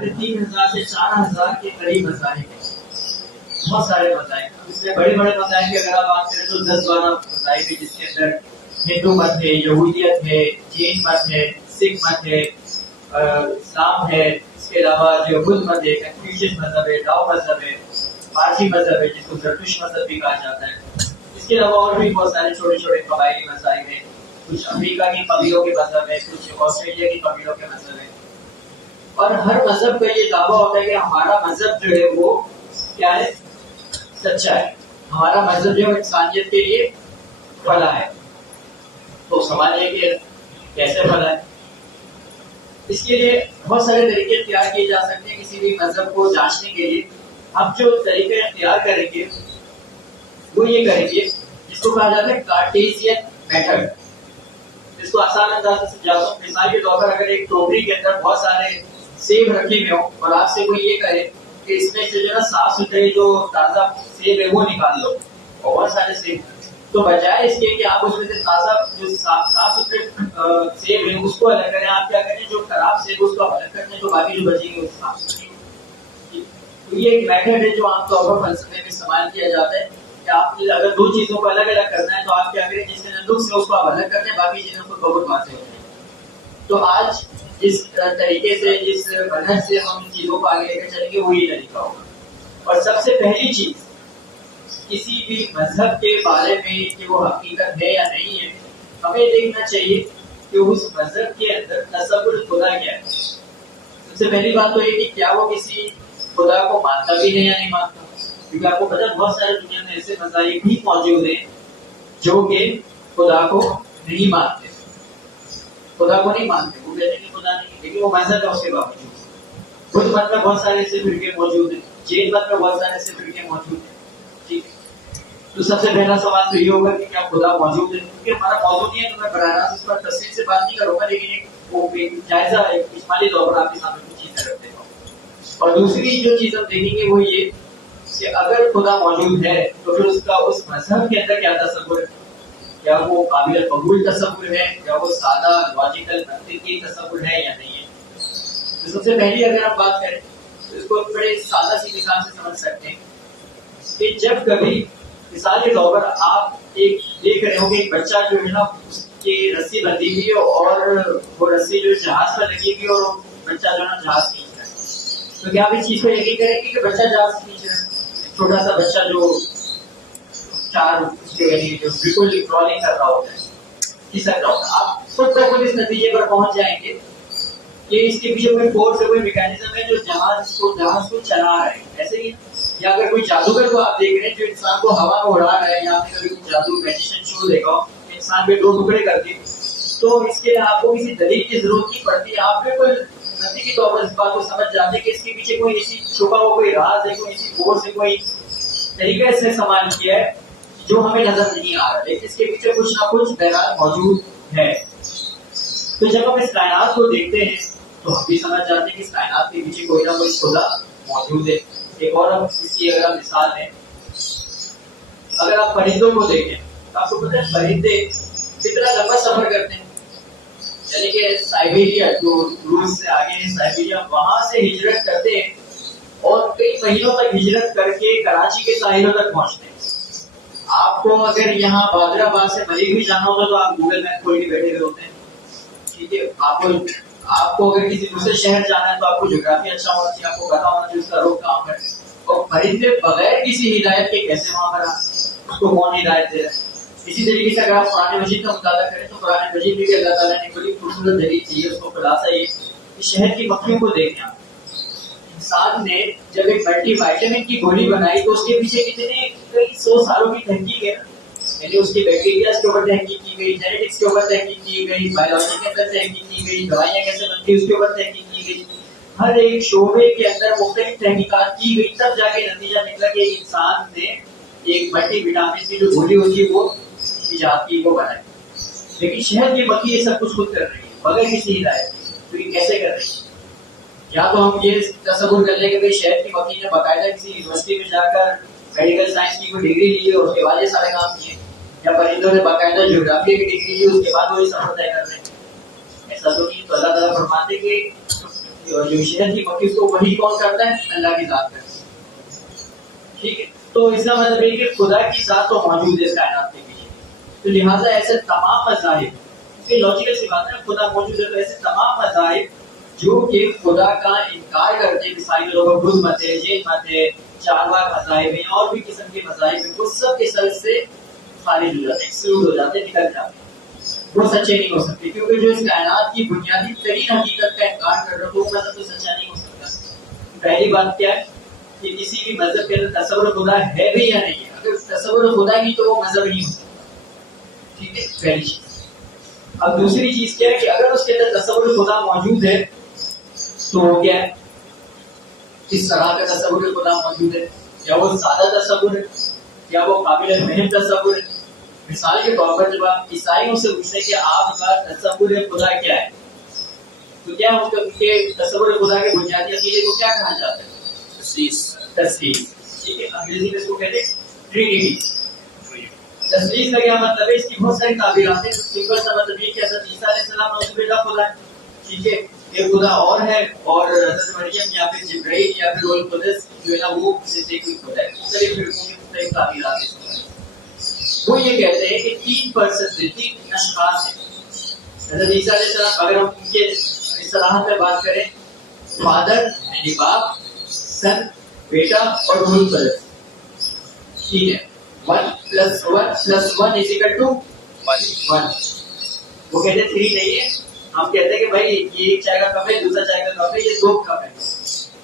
3000 سے 4000 کے قریب مذاہب ہیں، بہت سارے مذاہب. اس میں بڑے بڑے مذاہب کی اگر آپ بات کریں تو 10-12 مذاہب ہیں، جس کے اندر ہندو مت ہے، یہودیت ہے، جین مت ہے، سکھ مت ہے، اسلام ہے، اس کے علاوہ جو بدھ مت ہے، کنفیوشس مذہب ہے، ڈاؤ مذہب ہے، پارسی مذہب ہے جس کو زرتشت مذہب بھی کہا جاتا ہے. اس کے علاوہ اور بھی بہت سارے چھوٹے چھوٹے قبائلی مذاہب ہیں، کچھ امریکہ کی قبیلوں کے مذہب ہے، کچھ آسٹریلیا کی قبیلوں کے مذہب ہے. اور ہر مذہب کا یہ دعویٰ ہوتا ہے کہ ہمارا مذہب جو ہے وہ کیا ہے، سچا ہے، ہمارا مذہب جو ہے انسانیت کے لیے فلاح ہے. تو سوال یہ کہ کیسے فلاح ہے؟ اس کے لیے بہت سارے طریقے اختیار کیے جا سکتے ہیں کسی بھی مذہب کو جانچنے کے لیے. ہم جو طریقے اختیار کریں گے وہ یہ کریں گے جس کو کہا جاتا ہے کارٹیزین میتھڈ. اس کو آسان انداز سے سمجھاتا ہوں. مثال کے طور پر اگر ایک ٹوکری کے اندر بہت سارے سیب رکھے ہوئے ہوں اور آپ سے کوئی یہ کہے کہ اس میں سے جو ہے صاف ستھرے جو تازہ سیب ہے وہ نکال لو، اور بہت سارے سیب، تو بجائے اس کے کہ آپ اس میں سے تازہ جو صاف ستھرے سیب ہیں اس کو الگ کریں، آپ کیا کریں جو خراب سیب اس کو الگ کرتے ہیں تو باقی جو بچیں گے وہ صاف ستھرے. تو یہ ایک میتھڈ ہے جو عام طور پر فلسفے میں استعمال کیا جاتا ہے کہ آپ اگر دو چیزوں کو الگ الگ کرنا ہے تو آپ کیا کریں جس میں نقص ہے اس کو آپ الگ کرتے ہیں، باقی چیزوں کو بہت واضح ہوتے ہیں. تو آج جس طریقے سے جس منہج سے ہم ان چیزوں کو آگے لے کر چلیں گے وہی طریقہ ہوگا. اور سب سے پہلی چیز کسی بھی مذہب کے بارے میں کہ وہ حقیقت ہے یا نہیں ہے، ہمیں دیکھنا چاہیے کہ اس مذہب کے اندر تصور خدا کیا ہے. سب سے پہلی بات تو یہ کہ کیا وہ کسی خدا کو مانتا بھی ہے یا نہیں مانتا، کیونکہ آپ کو پتا بہت سارے دنیا میں ایسے مذاہب بھی موجود ہیں جو کہ خدا کو نہیں مانتے، خدا کو نہیں مانتے، وہ کہتے ہیں کہ خدا نہیں، لیکن وہ مذہب ہے اس کے باوجود. بدھ مت میں بہت سارے ایسے فرقے موجود ہیں، جین مت میں بہت سارے ایسے فرقے موجود ہیں. ٹھیک ہے، تو سب سے پہلا سوال تو یہ ہوگا کہ کیا خدا موجود ہے. کیونکہ ہمارا موضوع نہیں ہے تو میں براہ راست اس پر تفصیل سے بات نہیں کروں گا، لیکن ایک جائزہ اجمالی طور پر آپ کے سامنے کچھ چیزیں رکھ دیتا ہوں. اور دوسری جو چیز ہم دیکھیں گے وہ یہ کہ اگر خدا موجود ہے تو پھر اس کا اس مذہب کے اندر کیا تصور ہے، کیا وہ قابل قبول تصور ہے، کیا وہ سادہ لاجیکل منطقی تصور ہے یا نہیں ہے. تو سب سے پہلی اگر ہم بات کریں تو اس کو بڑے سادہ سی مثال سے سمجھ سکتے ہیں کہ جب کبھی مثال کے طور پر آپ ایک دیکھ رہے ہو کہ ایک بچہ جو ہے نا اس کی رسی بندھی ہوئی ہے اور وہ رسی جو جہاز پر لگی ہوئی اور بچہ جو ہے نا جہاز کھینچ رہا ہے، تو کیا آپ اس چیز کو یقین کریں گے کہ بچہ جہاز کھینچ رہا ہے؟ چھوٹا سا بچہ جو بالکل کرالنگ کر رہا ہوتا ہے، کھسک رہا ہوتا ہے، آپ خود بخود اس نتیجے پر پہنچ جائیں گے کہ اس کے پیچھے کوئی فورس ہے، کوئی میکینزم ہے جو جہاز کو چلا رہا ہے. ایسے ہی یا اگر کوئی جادوگر کو آپ دیکھ رہے ہیں جو انسان کو ہوا میں اڑا رہا ہے، یا آپ نے کبھی کوئی جادو میجیشن شو دیکھا ہو انسان پہ 2 ٹکڑے کر کے، تو اس کے لیے آپ کو کسی دلیل کی ضرورت نہیں پڑتی ہے. آپ بالکل منطقی طور پر اس بات کو سمجھ جاتے ہیں کہ اس کے پیچھے کوئی ایسی چھپا ہوا کوئی راز ہے، کوئی ایسی فورس ہے، کوئی طریقے سے استعمال کیا ہے جو ہمیں نظر نہیں آ رہا، لیکن اس کے پیچھے کچھ نہ کچھ بہرحال موجود ہے. تو جب ہم اس کائنات کو دیکھتے ہیں تو ہم بھی سمجھ جاتے ہیں کہ اس کائنات کے پیچھے کوئی نہ کوئی خدا موجود ہے. ایک اور ہم اس کی اگر ہم مثال ہے، اگر آپ پرندوں کو دیکھیں تو آپ کو پتہ ہے پرندے کتنا لمبا سفر کرتے ہیں، یعنی کہ سائبیریا جو روس سے آگے ہے سائبیریا، وہاں سے ہجرت کرتے ہیں اور کئی مہینوں تک ہجرت کر کے کراچی کے ساحلوں تک پہنچتے ہیں. آپ کو اگر یہاں بادر آباد سے مری بھی جانا ہوگا تو آپ گوگل میپ کھول کے بیٹھے ہوئے ہوتے ہیں. ٹھیک ہے، آپ کو اگر کسی دوسرے شہر جانا ہے تو آپ کو جغرافی اچھا ہونا چاہیے، آپ کو پتا ہونا چاہیے اس کا رخ کہاں پر ہے. اور پرندے بغیر کسی ہدایت کے کیسے وہاں پر اس کو کون ہدایت دے رہا ہے. اسی طریقے سے اگر آپ قرآن مجید کا مطالعہ کریں تو قرآن مجید میں بھی اللہ تعالیٰ نے بڑی خوبصورت دلیل دی ہے. اس کو خلاصہ یہ کہ شہد کی مکھیوں کو دیکھیں آپ، انسان نے جب ایک ملٹی وائٹامن کی گولی بنائی تو اس کے پیچھے کتنے کئی 100 سالوں کی تحقیق ہے، یعنی اس کی بیکٹیریا کے اوپر تحقیق کی گئی، جینیٹکس کے اوپر تحقیق کی گئی، بایولوجی کے اندر تحقیق کی گئی، دوائیاں کیسے بنتی ہیں اس کے اوپر تحقیق کی گئی. ہر ایک شعبے کے اندر مختلف تحقیقات کی گئی، تب جا کے نتیجہ نکلا کہ انسان نے ایک ملٹی وٹامن کی جو گولی ہوتی ہے وہ ایجاد کی، وہ بنائی. لیکن شہد کی مکھی یہ سب کچھ خود کر رہی ہے بغیر کسی ہدایت کے. تو یہ کیسے کر رہی ہے؟ یا تو ہم یہ تصور کر لیں کہ شہد کی مکھی نے باقاعدہ کسی یونیورسٹی میں جا کر میڈیکل سائنس کی کوئی ڈگری لی ہے اور اس کے بعد یہ سارے کام کیے، یا پرندوں نے باقاعدہ جغرافیہ کی ڈگری لی اس کے بعد وہ یہ سفر طے کر رہے ہیں. ایسا تو نہیں. تو اللہ تعالیٰ فرماتے کہ جو شہد کی مکھی اس کو وہی کون کرتا ہے؟ اللہ کی ذات کرتا ہے. ٹھیک ہے. تو اس کا مطلب ہے کہ خدا کی ذات تو موجود ہے اس کائنات کے پیچھے. تو لہٰذا ایسے تمام مذاہب لاجیکل سی بات ہے، خدا موجود ہے تو ایسے تمام مذاہب جو کہ خدا کا انکار کرتے ہیں، عیسائی لوگ بدھ مت ہے، جین مت ہے، چارواک مذاہب ہیں اور بھی قسم کے مذاہب ہیں، وہ سب اس طرح سے خارج ہو جاتے ہیں، ایکسکلوڈ ہو جاتے ہیں، نکل جاتے ہیں. وہ سچے نہیں ہو سکتے کیونکہ جو اس کائنات کی بنیادی ترین حقیقت کا انکار کر رہا ہے وہ مطلب تو سچا نہیں ہو سکتا. پہلی بات کیا ہے کہ کسی بھی مذہب کے اندر تصور خدا ہے بھی یا نہیں ہے. اگر تصور خدا کی تو وہ مذہب نہیں ہو سکتا. ٹھیک ہے، پہلی چیز. اب دوسری چیز کیا ہے کہ اگر اس کے اندر تصور خدا موجود ہے تو وہ کیا ہے، کس طرح کا تصور خدا موجود ہے؟ کیا وہ سادہ تصور ہے یا وہ قابل فہم تصور ہے؟ مثال کے طور پر جب آپ عیسائیوں سے پوچھیں کہ آپ کا تصور خدا کیا ہے تو کیا ان کے تصور خدا کے بنیادی عقیدے کو کیا کہا جاتا ہے؟ تثلیث. ٹھیک ہے، انگریزی میں اس کو کہتے ہیں ٹرینیٹی. تثلیث کا کیا مطلب ہے؟ اس کی بہت ساری تعبیرات ہیں. سمپل سا مطلب یہ کہ حضرت عیسیٰ علیہ السلام نوزباللہ خدا ہے. ٹھیک ہے، ایک خدا اور ہے، اور حضرت مریم یا پھر جبرائیل یا پھر روح القدس جو ہے نا وہ سے کوئی خدا ہے. مختلف فرقوں کی مختلف تعبیرات ہیں. وہ یہ کہتے ہیں کہ 3% اشخاص ہیں. حضرت عیسیٰ علیہ السلام اگر ہم ان کے اصطلاحات میں بات کریں، فادر یعنی باپ، سن بیٹا اور روح القدس. ٹھیک ہے، 1 + 1 + 1 = 1. وہ کہتے ہیں 3 نہیں ہے. ہم کہتے ہیں کہ بھائی یہ ایک چائے کا کپ ہے، دوسرا چائے کا کپ ہے، یہ 2 کپ ہے.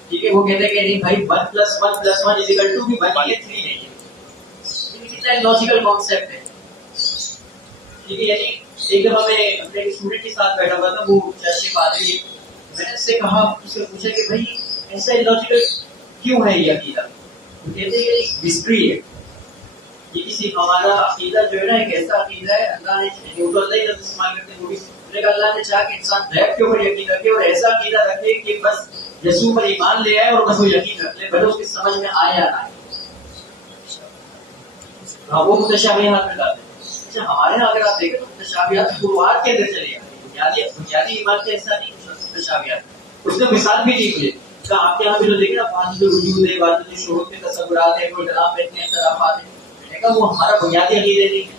ٹھیک ہے، وہ کہتے ہیں کہ نہیں بھائی 1 + 1 + 1 = 2 1 ہے، 3 نہیں ہے. لاجیکل کانسیپٹ ہے. ٹھیک ہے، یعنی ایک دفعہ میں اپنے اسٹوڈنٹ کے ساتھ بیٹھا ہوا تھا، وہ چرچ کے پادری ہے. میں نے اس سے کہا، اس سے پوچھا کہ بھائی ایسا لاجیکل کیوں ہے یہ عقیدہ؟ وہ کہتے ہیں کہ ایک مسٹری ہے. یہ کسی ہمارا عقیدہ جو ہے نا ایک ایسا عقیدہ ہے، اللہ نے اللہ ہی لفظ استعمال کرتے ہیں وہ بھی اللہ نے چاہا کہ انسان غیب کے اوپر یقین رکھے اور ایسا عقیدہ رکھے کہ بس یسوع پر ایمان لے آئے اور بس وہ یقین رکھ لے، بھلے اس کی سمجھ میں آئے یا نہ آئے. وہ متشابہات میں ڈالتے ہیں. اچھا، ہمارے یہاں اگر آپ دیکھیں تو متشابہات فروعات کے اندر چلے جاتے ہیں. بنیادی ایمان کا حصہ نہیں متشابہات. اس نے مثال بھی دی مجھے کہ آپ کے یہاں بھی جو دیکھیں نا وحدت الوجود ہے، وحدت الشہود کے تصورات ہیں، کوئی کلام بیٹھنے اختلافات ہیں. میں نے کہا وہ ہمارا بنیادی عقیدہ نہیں ہے،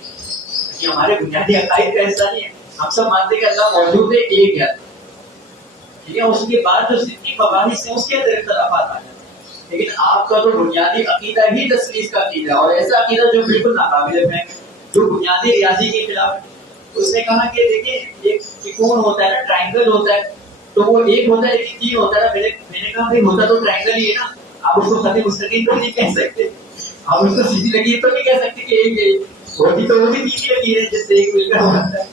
یہ ہمارے بنیادی عقائد کا حصہ نہیں ہے. ہم سب مانتے ہیں کہ اللہ موجود ہے، ایک ہے. ٹھیک ہے، اس کے بعد جو جتنی مباحث ہیں اس کے اندر اختلافات آ جاتے ہیں. لیکن آپ کا تو بنیادی عقیدہ ہی تثلیث کا عقیدہ ہے، اور ایسا عقیدہ جو بالکل ناقابل فہم، جو بنیادی ریاضی کے خلاف ہے. اس نے کہا کہ دیکھیں ایک ترکون ہوتا ہے نا، ٹرائنگل ہوتا ہے، تو وہ ایک ہوتا ہے لیکن 3 ہوتا ہے نا. میں نے کہا بھائی ہوتا تو ٹرائنگل ہی ہے نا، آپ اس کو خط مستقیم تو نہیں کہہ سکتے، آپ اس کو سیدھی لکیر تو نہیں کہہ سکتے کہ ایک ہوتی تو وہ بھی 3 لکیر ہے جس سے ایک مل کر ہوتا ہے.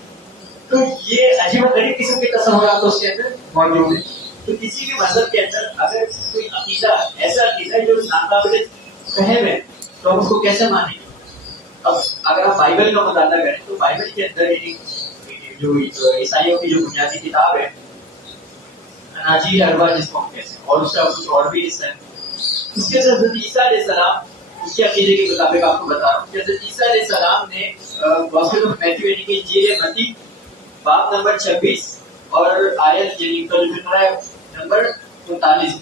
تو یہ عجیب و غریب قسم کے تصورات اس کے اندر موجود ہیں. تو کسی بھی مذہب کے اندر اگر کوئی عقیدہ ایسا عقیدہ ہے جو ناقابل فہم ہے تو ہم اس کو کیسے مانیں گے؟ اب اگر آپ بائبل کا مطالعہ کریں تو بائبل کے اندر جو عیسائیوں کی جو بنیادی کتاب ہے اناجیل اربع جس کو ہم کہتے ہیں، اور اس کا کچھ اور بھی حصہ ہے، اس کے اندر حضرت عیسیٰ علیہ السلام اس کے عقیدے کے مطابق آپ کو بتا رہا ہوں کہ حضرت عیسیٰ علیہ السلام نے گاسپل آف میتھیو یعنی کہ انجیل متی باب نمبر 26 اور آیت یعنی ترجمہ number 39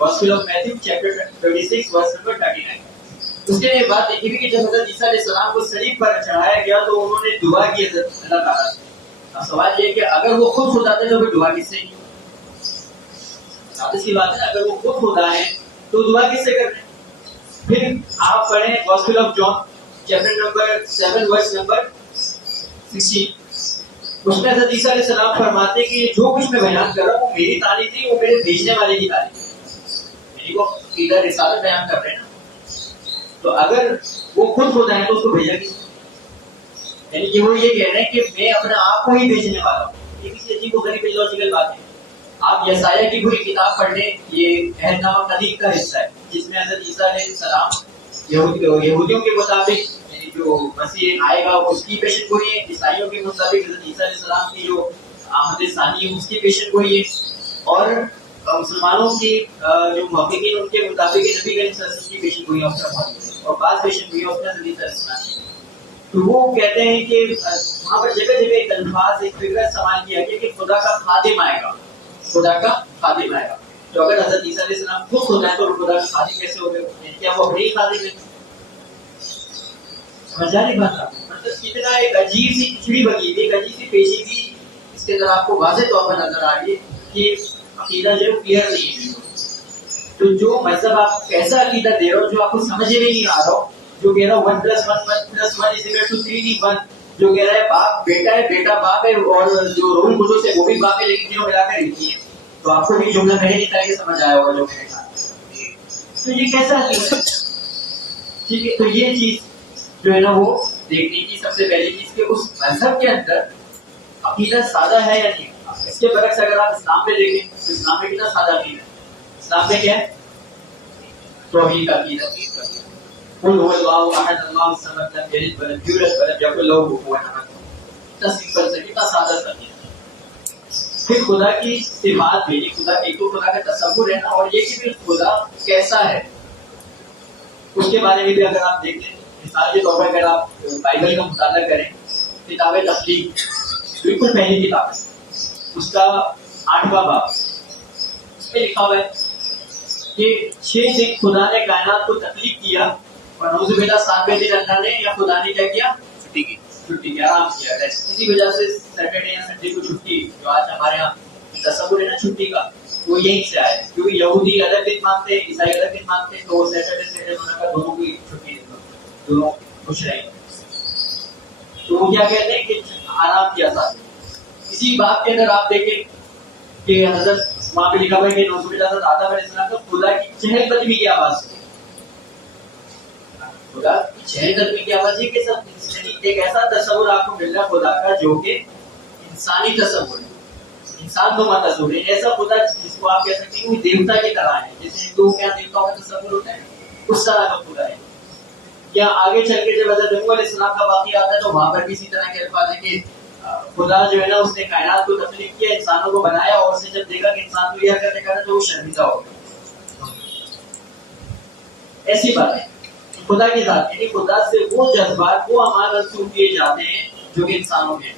gospel of Matthew chapter 36 verse number 39. اس کے لیے بات دیکھی بھی کہ جب حضرت عیسیٰ علیہ السلام کو صلیب پر چڑھایا گیا تو انہوں نے دعا کی حضرت اللہ تعالیٰ سے. اب سوال یہ کہ اگر وہ خود خدا تھے تو پھر دعا کس سے کی؟ اس کی بات ہے، اگر وہ خود خدا ہے تو دعا کس سے کرتے ہیں؟ پھر آپ پڑھیں gospel of John chapter number 7 verse number 16. اس میں حضرت عیسیٰ علیہ السلام فرماتے ہیں کہ جو کچھ میں بیان کر رہا ہوں وہ میری تعلیم نہیں، وہ میرے بھیجنے والے کی تعلیم ہے. یعنی وہ ادھر رسالت بیان کر رہے ہیں نا. تو اگر وہ خود خدا ہے تو اس کو بھیجا کس نے؟ یعنی کہ وہ یہ کہہ رہے ہیں کہ میں اپنے آپ کو ہی بھیجنے والا ہوں. یہ کسی عجیب و غریب لاجیکل بات ہے. آپ یسایہ کی پوری کتاب پڑھ لیں، یہ عہد نامہ قدیم کا حصہ ہے جس میں حضرت عیسیٰ علیہ السلام یہودیوں کے مطابق یعنی جو مسیح آئے گا اس کی پیشن گوئی ہے، عیسائیوں کے مطابق حضرت عیسیٰ علیہ السلام کی جو آمد ثانی ہے اس کی پیشن گوئی ہے، اور مسلمانوں کی جو محققین ان کے مطابق نبی کریم صلی اللہ علیہ وسلم کی پیشن گوئی ہے اور بعض پیشن گوئی ہے اس میں حضرت عیسیٰ علیہ السلام کی. تو وہ کہتے ہیں کہ وہاں پر جگہ جگہ ایک الفاظ ایک فکر استعمال کیا گیا کہ خدا کا خادم آئے گا. خدا کا خادم آئے گا. تو اگر حضرت عیسیٰ علیہ السلام خود خدا ہے تو خدا کا خادم کیسے ہو گئے؟ کیا وہ اپنے ہی خادم ہے؟ سمجھا نہیں پاتا. مطلب کتنا ایک عجیب سی کھچڑی بنی ہوئی، ایک عجیب سی پیچیدگی اس کے اندر آپ کو واضح طور پر نظر آ رہی ہے کہ عقیدہ جو کلیئر نہیں ہے. تو جو مذہب آپ کیسا عقیدہ دے رہے ہو جو آپ کو سمجھ میں نہیں آ رہا ہو، جو کہہ رہا ہو 1+1+1=3 جو کہہ رہا ہے باپ بیٹا ہے، بیٹا باپ ہے، اور جو رول قدس ہے وہ بھی باپ ہے، لیکن تینوں ملا کر ایک ہی ہے. تو آپ کو بھی جملہ نہیں نکال کے سمجھ آیا ہوگا جو میں نے کہا. تو یہ کیسا عقیدہ؟ ٹھیک ہے، تو یہ چیز جو ہے نا وہ دیکھنے کی سب سے پہلی چیز کہ اس مذہب کے اندر عقیدہ سادہ ہے یا نہیں. اس کے برعکس اگر آپ اسلام میں دیکھیں تو اسلام میں کتنا سادہ عقیدہ ہے. اسلام میں کیا ہے؟ توحید کا عقیدہ. قل هو الله احد الله الصمد لم یلد ولم یولد ولم یکن له کفوا احد. اتنا سمپل سے کتنا سادہ سا عقیدہ. پھر خدا کی صفات بھی، خدا ایک تو خدا کا تصور ہے نا، اور یہ کہ پھر خدا کیسا ہے اس کے بارے میں بھی اگر آپ دیکھیں. مثال کے طور پر اگر آپ بائبل کا مطالعہ کریں، کتاب تخلیق بالکل پہلی کتاب ہے، اس کا 8واں باب، اس میں لکھا ہوا ہے کہ 6 دن خدا نے کائنات کو تخلیق کیا اور نوز باللہ 7ویں دن اللہ نے یا خدا نے کیا کیا؟ چھٹی کی، آرام کیا. اسی وجہ سے سیٹرڈے یا سنڈے کو چھٹی جو آج ہمارے یہاں تصور ہے نا چھٹی کا، وہ یہیں سے آئے. کیونکہ یہودی الگ دن مانتے ہیں، عیسائی الگ دن مانتے ہیں، تو وہ سیٹرڈے دونوں کی چھٹی، دونوں خوش رہیں. تو وہ کیا کہتے ہیں کہ آرام کیا تھا. اسی بات کے اندر آپ دیکھیں کہ حضرت وہاں پہ لکھا ہوا ہے کہ نوز باللہ حضرت آدم علیہ السلام کو خدا کی چہل قدمی کی آواز ہے. خدا کی چہل قدمی کی آواز ہے کہ سب ایک ایسا تصور آپ کو مل رہا ہے خدا کا جو کہ انسانی تصور ہے، انسان تو مت تصور ہے. ایسا خدا جس کو آپ کہہ سکتے ہیں وہ دیوتا کی طرح ہے، جیسے ہندوؤں کے یہاں دیوتاؤں کا تصور ہوتا ہے اس طرح کا خدا ہے. یا آگے چل کے جب حضرت نوح علیہ السلام کا واقعہ آتا ہے تو وہاں پر بھی اسی طرح کے الفاظ ہے کہ خدا جو ہے نا اس نے کائنات کو تخلیق کیا، انسانوں کو بنایا، اور اسے جب دیکھا کہ انسان کو یہ حرکت کرتا ہے تو وہ شرمندہ ہو گیا. ایسی بات ہے خدا کی ذات، یعنی خدا سے وہ جذبات وہ اعمال منسوخ کیے جاتے ہیں جو کہ انسانوں کے.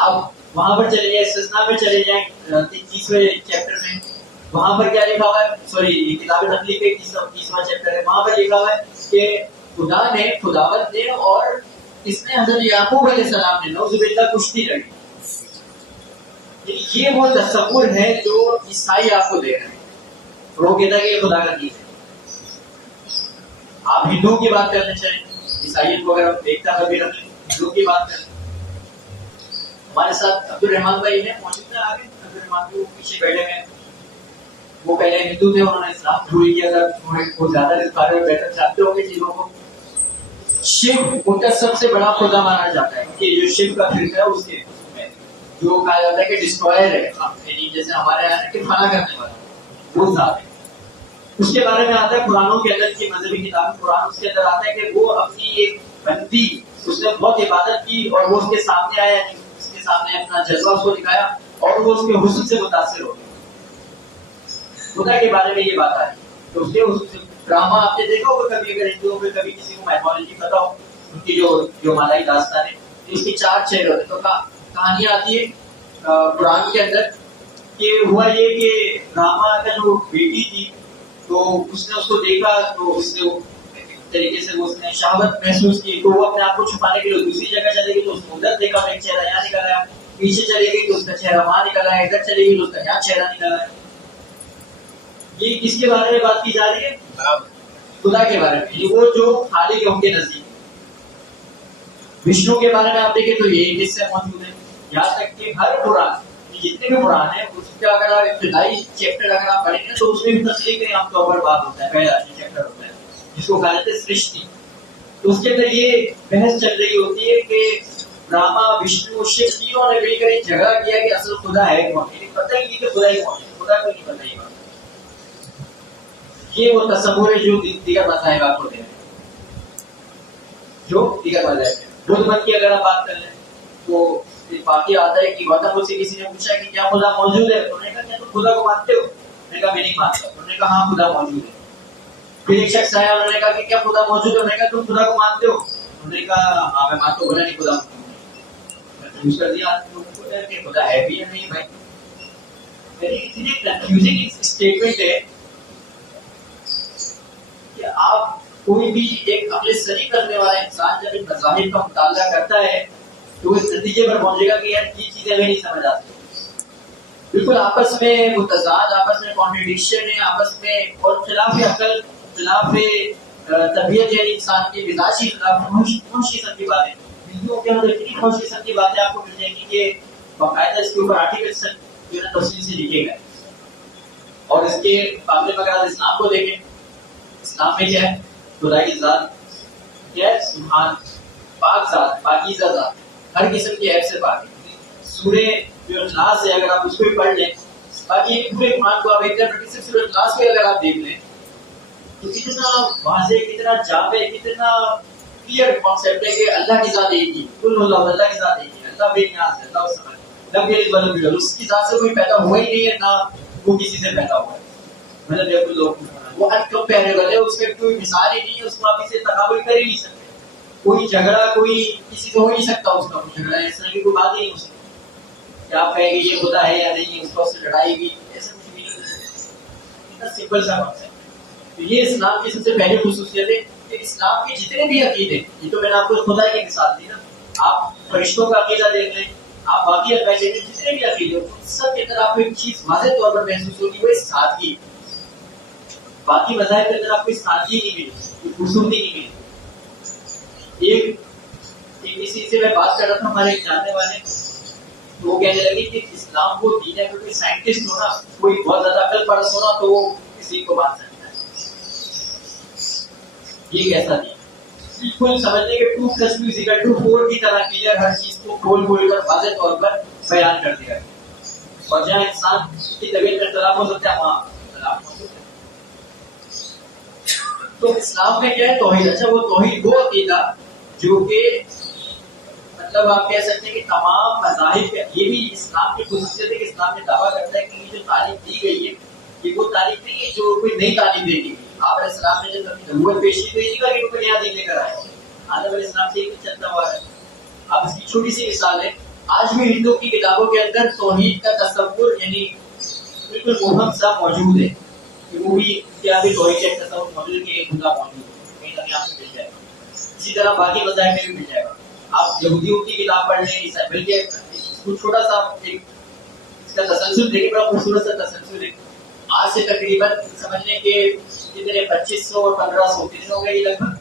آپ وہاں پر چلے جائیں، استثناء میں چلے جائیں 30ویں چیپٹر میں، وہاں پر کیا لکھا ہوا ہے؟ سوری، کتاب تخلیق کے 30واں چیپٹر ہے، وہاں پر لکھا ہوا ہے کہ خداوند نے اور اس نے حضرت یعقوب علیہ السلام نے نعوذ باللہ کشتی لڑی. یہ وہ تصور ہے جو عیسائی آپ کو دے رہے ہیں. وہ کہتا ہے کہ یہ خدا کا دین ہے. آپ ہندوؤں کی بات کرنے چاہیں، عیسائیت کو اگر دیکھتا کبھی رکھیں، ہندوؤں کی بات کریں. ہمارے ساتھ عبد الرحمان بھائی ہیں، موجود ہیں آگے. عبد الرحمان کو پیچھے بیٹھے ہیں، وہ پہلے ہندو تھے، انہوں نے اسلام قبول کیا تھا. وہ زیادہ اس بارے میں بیٹر جانتے ہوں گے چیزوں کو. شیو ان کا سب سے بڑا خدا مانا جاتا ہے کہ جو شیو کا فرقہ ہے اس کے میں جو کہا جاتا ہے کہ ڈسٹرائر ہے، یعنی جیسے ہمارے یہاں ہے کہ فنا کرنے والا، وہ ذات ہے. اس کے بارے میں آتا ہے قرآنوں کے اندر کی مذہبی کتاب قرآن، اس کے اندر آتا ہے کہ وہ اپنی ایک بندی، اس نے بہت عبادت کی اور وہ اس کے سامنے آیا، اس کے سامنے اپنا جذبہ اس کو دکھایا اور وہ اس کے حسن سے متاثر ہو گیا. خدا کے بارے میں یہ بات آئی تو اس کے حسن سے ڈرامہ آپ نے دیکھا ہوگا کبھی، اگر ہندوؤں میں کبھی کسی کو مائتھولوجی پتا ہو، ان کی جو مالائی داستان ہے اس کی 4 چہرے ہوتے ہیں. تو کہانیاں آتی ہے قرآن کے اندر کہ ہوا یہ کہ راما کا جو بیٹی تھی تو اس نے اس کو دیکھا تو اس نے طریقے سے اس نے شہوت محسوس کی، تو وہ اپنے آپ کو چھپانے کے لیے دوسری جگہ چلے گئی. تو اس نے ادھر دیکھا ایک چہرہ یہاں نکل آیا، پیچھے چلے گئی تو اس کا چہرہ وہاں نکل آیا، ادھر چلے گئی تو اس کا یہاں چہرہ نکل آیا. یہ کس کے بارے میں بات کی جا رہی ہے؟ خدا کے بارے میں، وہ جو خالق ہے ان کے نزدیک. وشنو کے بارے میں آپ دیکھیں تو یہ قصے موجود ہیں. یہاں تک کہ ہر قرآن جتنے بھی قرآن ہیں اس کا اگر آپ ابتدائی چیپٹر اگر آپ پڑھیں گے تو اس میں بھی تخلیق عام طور پر بات ہوتا ہے. پہلا چیپٹر ہوتا ہے جس کو کہا جاتا ہے سرشٹی. تو اس کے اندر یہ بحث چل رہی ہوتی ہے کہ راما، وشنو، شیو تینوں نے مل کر ایک جھگڑا کیا کہ اصل خدا ہے کون. لیکن پتہ ہی نہیں کہ خدا ہی کون ہے، خدا کو نہیں پتہ ہی. یہ وہ تصور ہے جو دیگر مذاہب آپ کو دے رہے ہیں، جو دیگر مذاہب ہے. بدھ مت کی اگر آپ بات کر لیں تو واقعہ آتا ہے کہ گوتم بدھ سے کسی نے پوچھا کہ کیا خدا موجود ہے؟ انہوں نے کہا کیا تم خدا کو مانتے ہو؟ انہوں نے کہا میں نہیں مانتا. انہوں نے کہا ہاں خدا موجود ہے. پھر ایک شخص آیا، انہوں نے کہا کہ کیا خدا موجود ہے؟ انہوں نے کہا تم خدا کو مانتے ہو؟ انہوں نے کہا ہاں میں مانتا ہوں. بولا نہیں خدا موجود ہے. کر دیا کہ خدا ہے بھی یا نہیں بھائی. اتنی کنفیوزنگ اسٹیٹمنٹ ہے کہ آپ کوئی بھی ایک عقل سری کرنے والا انسان جب ان مذاہب کا مطالعہ کرتا ہے تو اس نتیجے پر پہنچے گا کہ یار یہ چیزیں ہمیں نہیں سمجھ آتی. بالکل آپس میں متضاد، آپس میں کانٹرڈکشن ہے، آپس میں اور خلاف عقل، خلاف طبیعت، یعنی انسان کے مزاجی خلاف خوش قسم کی باتیں. ہندوؤں کے اندر اتنی خوش قسم کی باتیں آپ کو مل جائیں گی کہ باقاعدہ اس کے اوپر آرٹیکلس جو ہے تفصیل سے لکھے گئے. اور اس کے مقابلے میں اگر آپ اسلام کو دیکھیں، اسلام میں کیا ہے؟ خدا کی ذات کیا ہے؟ سبحان، پاک ذات، پاکیزہ ذات، ہر قسم کی عیب سے پاک ہے. سورہ جو اخلاص ہے اگر آپ اس کو بھی پڑھ لیں، باقی پورے قرآن کو آپ ایک طرف رکھیں، صرف سورہ اخلاص کو اگر آپ دیکھ لیں تو کتنا واضح، کتنا جامع، کتنا کلیئر کانسیپٹ ہے کہ اللہ کی ذات ایک ہی، کل اللہ، اللہ کی ذات ایک ہی، اللہ بے نیاز ہے، اللہ سمجھ، لم یلد ولم یولد، اس کی ذات سے کوئی پیدا ہوا ہی نہیں ہے، نہ وہ کسی سے پیدا ہوا ہے. مطلب یہ لوگ وہ انکمپیریبل ہے، اس میں کوئی مثال ہی نہیں ہے، اس کو آپ اسے تقابل کر ہی نہیں سکتے. کوئی جھگڑا کوئی کسی سے ہو نہیں سکتا، اس کا کوئی جھگڑا اس طرح کی کوئی بات ہی نہیں ہو سکتی کہ آپ کہیں گے یہ خدا ہے یا نہیں، اس کو اس سے لڑائی بھی، ایسا کچھ بھی نہیں. سمپل سا کانسیپٹ. تو یہ اسلام کی سب سے پہلی خصوصیت ہے کہ اسلام کے جتنے بھی عقیدے، یہ تو میں نے آپ کو خدا کی مثال دی نا، آپ فرشتوں کا عقیدہ دیکھ لیں، آپ باقی عقائد جتنے بھی عقیدے سب کے اندر آپ کو ایک چیز واضح طور پر محسوس ہوگی، وہ سادگی. باقی مذاہب کے اندر آپ کو سادگی نہیں ملی، خوبصورتی نہیں ملی. ایک کسی سے میں بات کر رہا تھا، ہمارے ایک جاننے والے، تو وہ کہنے لگے کہ اسلام کو دین ہے، کوئی سائنٹسٹ ہونا، کوئی بہت زیادہ عقل پرست ہونا تو وہ کسی کو بات سکتا ہے. یہ کیسا دین؟ بالکل سمجھنے کے 2+2=4 کی طرح کلیئر، ہر چیز کو کھول کھول کر واضح طور پر بیان کر دیا. اور جہاں انسان کی طبیعت میں اختلاف ہو سکتا ہے وہاں اختلاف ہو سکتا ہے. تو اسلام میں کیا ہے؟ توحید. اچھا، وہ توحید وہ عقیدہ جو کہ مطلب آپ کہہ سکتے ہیں کہ تمام مذاہب کا، یہ بھی اسلام کی خصوصیت ہے کہ اسلام میں دعویٰ کرتا ہے کہ یہ جو تعلیم دی گئی ہے یہ وہ تعلیم نہیں ہے جو کوئی نئی تعلیم دے دی. آپ علیہ السلام نے جب اپنی نبوت پیش کی تو یہ نہیں کہا کہ کوئی نیا دین لے کر آئے. آدم علیہ السلام سے ایک چلتا ہوا ہے. اب اس کی چھوٹی سی مثال ہے، آج بھی ہندو کی کتابوں کے اندر توحید کا تصور یعنی بالکل مبہم سا موجود ہے کہ وہ بھی کیا بھی توحید کا تصور موجود ہے کہ ایک خدا موجود ہے، کہیں نہ کہیں آپ کو مل جائے گا. اسی طرح باقی مذاہب میں بھی مل جائے گا. آپ یہودیوں کی کتاب پڑھ لیں، بلکہ اس کو چھوٹا سا ایک اس کا تسلسل دیکھیں، بڑا خوبصورت سا تسلسل ہے. آج سے تقریباً سمجھ لیں کہ کتنے 2500 اور 1500 کتنے ہو گئے، یہ لگ بھگ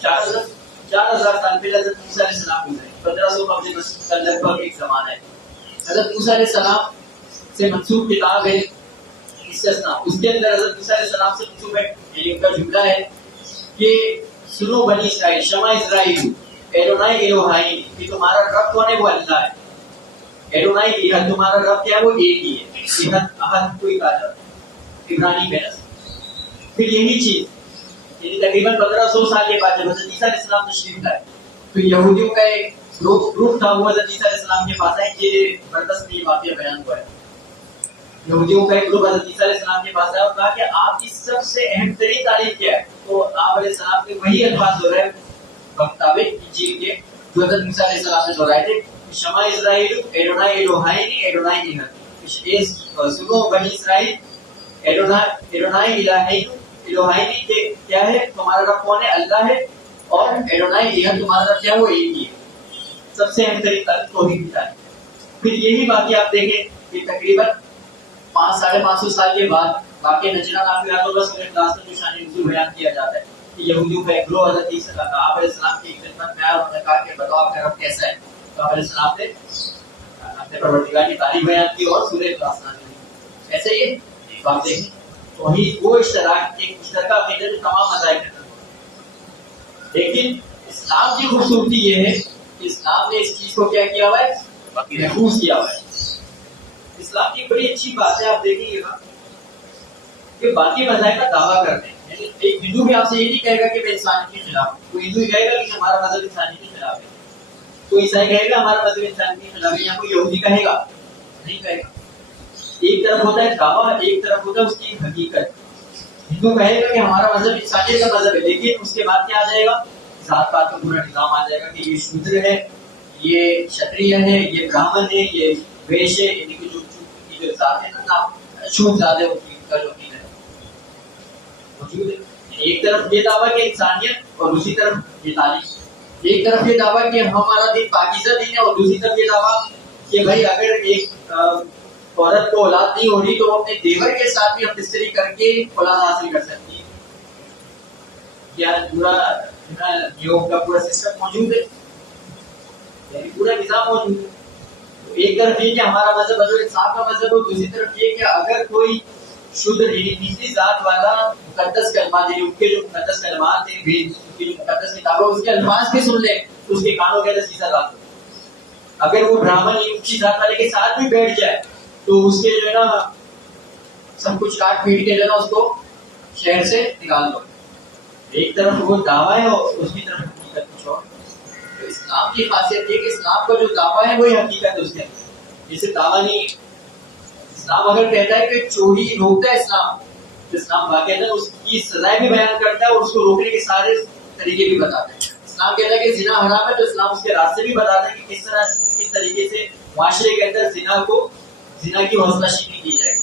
4000 سال پہلے حضرت موسیٰ علیہ السلام گزرے. 1500 قبل مسیح کا لگ بھگ ایک زمانہ ہے. حضرت موسیٰ علیہ السلام سے منسوب کتاب ہے استثنا. اس کے اندر حضرت موسیٰ علیہ السلام سے منسوب ہے، یعنی ان کا جملہ ہے کہ سنو بنی اسرائیل، شمع اسرائیل، ایڈونائی الوہائی، کہ تمہارا رب کون ہے؟ وہ اللہ ہے. ایڈونائی الہ، تمہارا رب کیا ہے؟ وہ ایک ہی ہے. الہ احد کوئی کہا جاتا ہے عبرانی میں. پھر یہی چیز یعنی تقریباً 1500 سال کے بعد جب حضرت عیسیٰ علیہ السلام تشریف لائے تو یہودیوں کا ایک گروپ تھا، وہ حضرت عیسیٰ علیہ السلام کے پاس آئے. یہ بردست میں یہ واقعہ بیان ہوا ہے. یہودیوں کا ایک گروپ حضرت عیسیٰ علیہ السلام کے پاس آیا اور کہا کہ آپ کی سب سے اہم ترین تعلیم کیا ہے؟ تو آپ علیہ السلام نے وہی الفاظ دہرائے مطابق انجیل کے جو حضرت موسیٰ علیہ السلام نے دہرائے تھے، شمع اسرائیل، ایڈونائی الوہائی، ایڈونائی الہ. سنو بنی اسرائیل، ایڈونائی الوہائی کیا ہے؟ تمہارا رب کون ہے؟ اللہ ہے. اور ایڈونائی الہ، تمہارا رب کیا ہے؟ وہ ایک ہی ہے. سب سے اہم ترین تعلیم توحید کی تعلیم. پھر یہی باقی آپ دیکھیں کہ تقریباً 500-550 سال کے بعد واقعہ نجران آپ کو یاد ہوگا، سورہ اخلاص میں جو شان نزول بیان کیا جاتا ہے کہ یہودیوں کا ایک گروہ حضرت عیسیٰ کا آپ علیہ السلام کی خدمت میں آیا اور انہوں نے کہا کہ بتاؤ آپ کا رب کیسا ہے؟ تو آپ علیہ السلام نے اپنے پروردگار کی تعریف بیان کی اور سورہ اخلاص نازل کی. ایسے یہ بات دیکھیں توحید وہ اشتراک، ایک مشترکہ عقیدہ جو تمام مذاہب کے اندر. لیکن اسلام کی خوبصورتی یہ ہے کہ اسلام نے اس چیز کو کیا کیا ہوا ہے؟ محفوظ کیا ہوا ہے. اسلام کی بڑی اچھی بات ہے، آپ دیکھیں گے کہ باقی مذاہب کا دعویٰ کرتے ہیں. یعنی ایک ہندو بھی آپ سے یہ نہیں کہے گا کہ میں انسانیت کے خلاف ہوں. کوئی ہندو ہی کہے گا کہ ہمارا مذہب انسانیت کے خلاف ہے. کوئی عیسائی کہے گا ہمارا مذہب انسانیت کے خلاف ہے، یا کوئی یہودی کہے گا؟ نہیں کہے گا. ایک طرف ہوتا ہے دعویٰ، ایک طرف ہوتا ہے اس کی حقیقت. ہندو کہے گا کہ ہمارا مذہب انسانیت کا مذہب ہے، لیکن اس کے بعد کیا آ جائے گا؟ ذات پات کا پورا نظام آ جائے گا کہ یہ شودر ہے، یہ شتریہ ہے، یہ براہمن ہے، یہ ویش ہے، یعنی کہ جو جو ذات ہے نا چھوٹ زیادہ ہوتی کا جو عقیدہ ہے موجود ہے. ایک طرف یہ دعویٰ کہ انسانیت اور دوسری طرف یہ تعلیم. ایک طرف یہ دعویٰ کہ ہمارا دین پاکیزہ دین ہے اور دوسری طرف یہ دعویٰ کہ بھائی اگر ایک عورت کو اولاد نہیں ہو رہی تو اپنے دیور کے ساتھ بھی ہم تشتری کر کے اولاد حاصل کر سکتی ہے. کیا پورا یوگ کا پورا سسٹم موجود ہے, یعنی پورا نظام موجود ہے. ایک طرف یہ کہ ہمارا مذہب حضرت انصاف کا مذہب ہو, دوسری طرف یہ کہ اگر کوئی شدھ نیچلی ذات والا مقدس کلمات یعنی ان کے جو مقدس کلمات ہیں ان کی جو مقدس کتابیں اس کے الفاظ بھی سن لے تو اس کے کانوں کے اندر سیدھا ذات ہو. اگر وہ برہمن اونچی ذات والے کے ساتھ بھی بیٹھ جائے تو اس کے جو ہے نا سب کچھ کاٹ پیٹ کے جو ہے نا اس کو شہر سے نکال دو. ایک طرف وہ دعویٰ ہے اور اس کی طرف حقیقت کچھ اور. تو اسلام کی خاصیت یہ کہ اسلام کا جو دعویٰ ہے وہی حقیقت ہے اس کے اندر, جسے دعویٰ نہیں. اسلام اگر کہتا ہے کہ چوری روکتا ہے اسلام تو اسلام واقعہ اس کی سزائیں بھی بیان کرتا ہے اور اس کو روکنے کے سارے طریقے بھی بتاتا ہے. اسلام کہتا ہے کہ زنا حرام ہے تو اسلام اس کے راستے بھی بتاتا ہے کہ کس طریقے سے معاشرے کے اندر زنا کی حوصلہ شکنی کی جائے.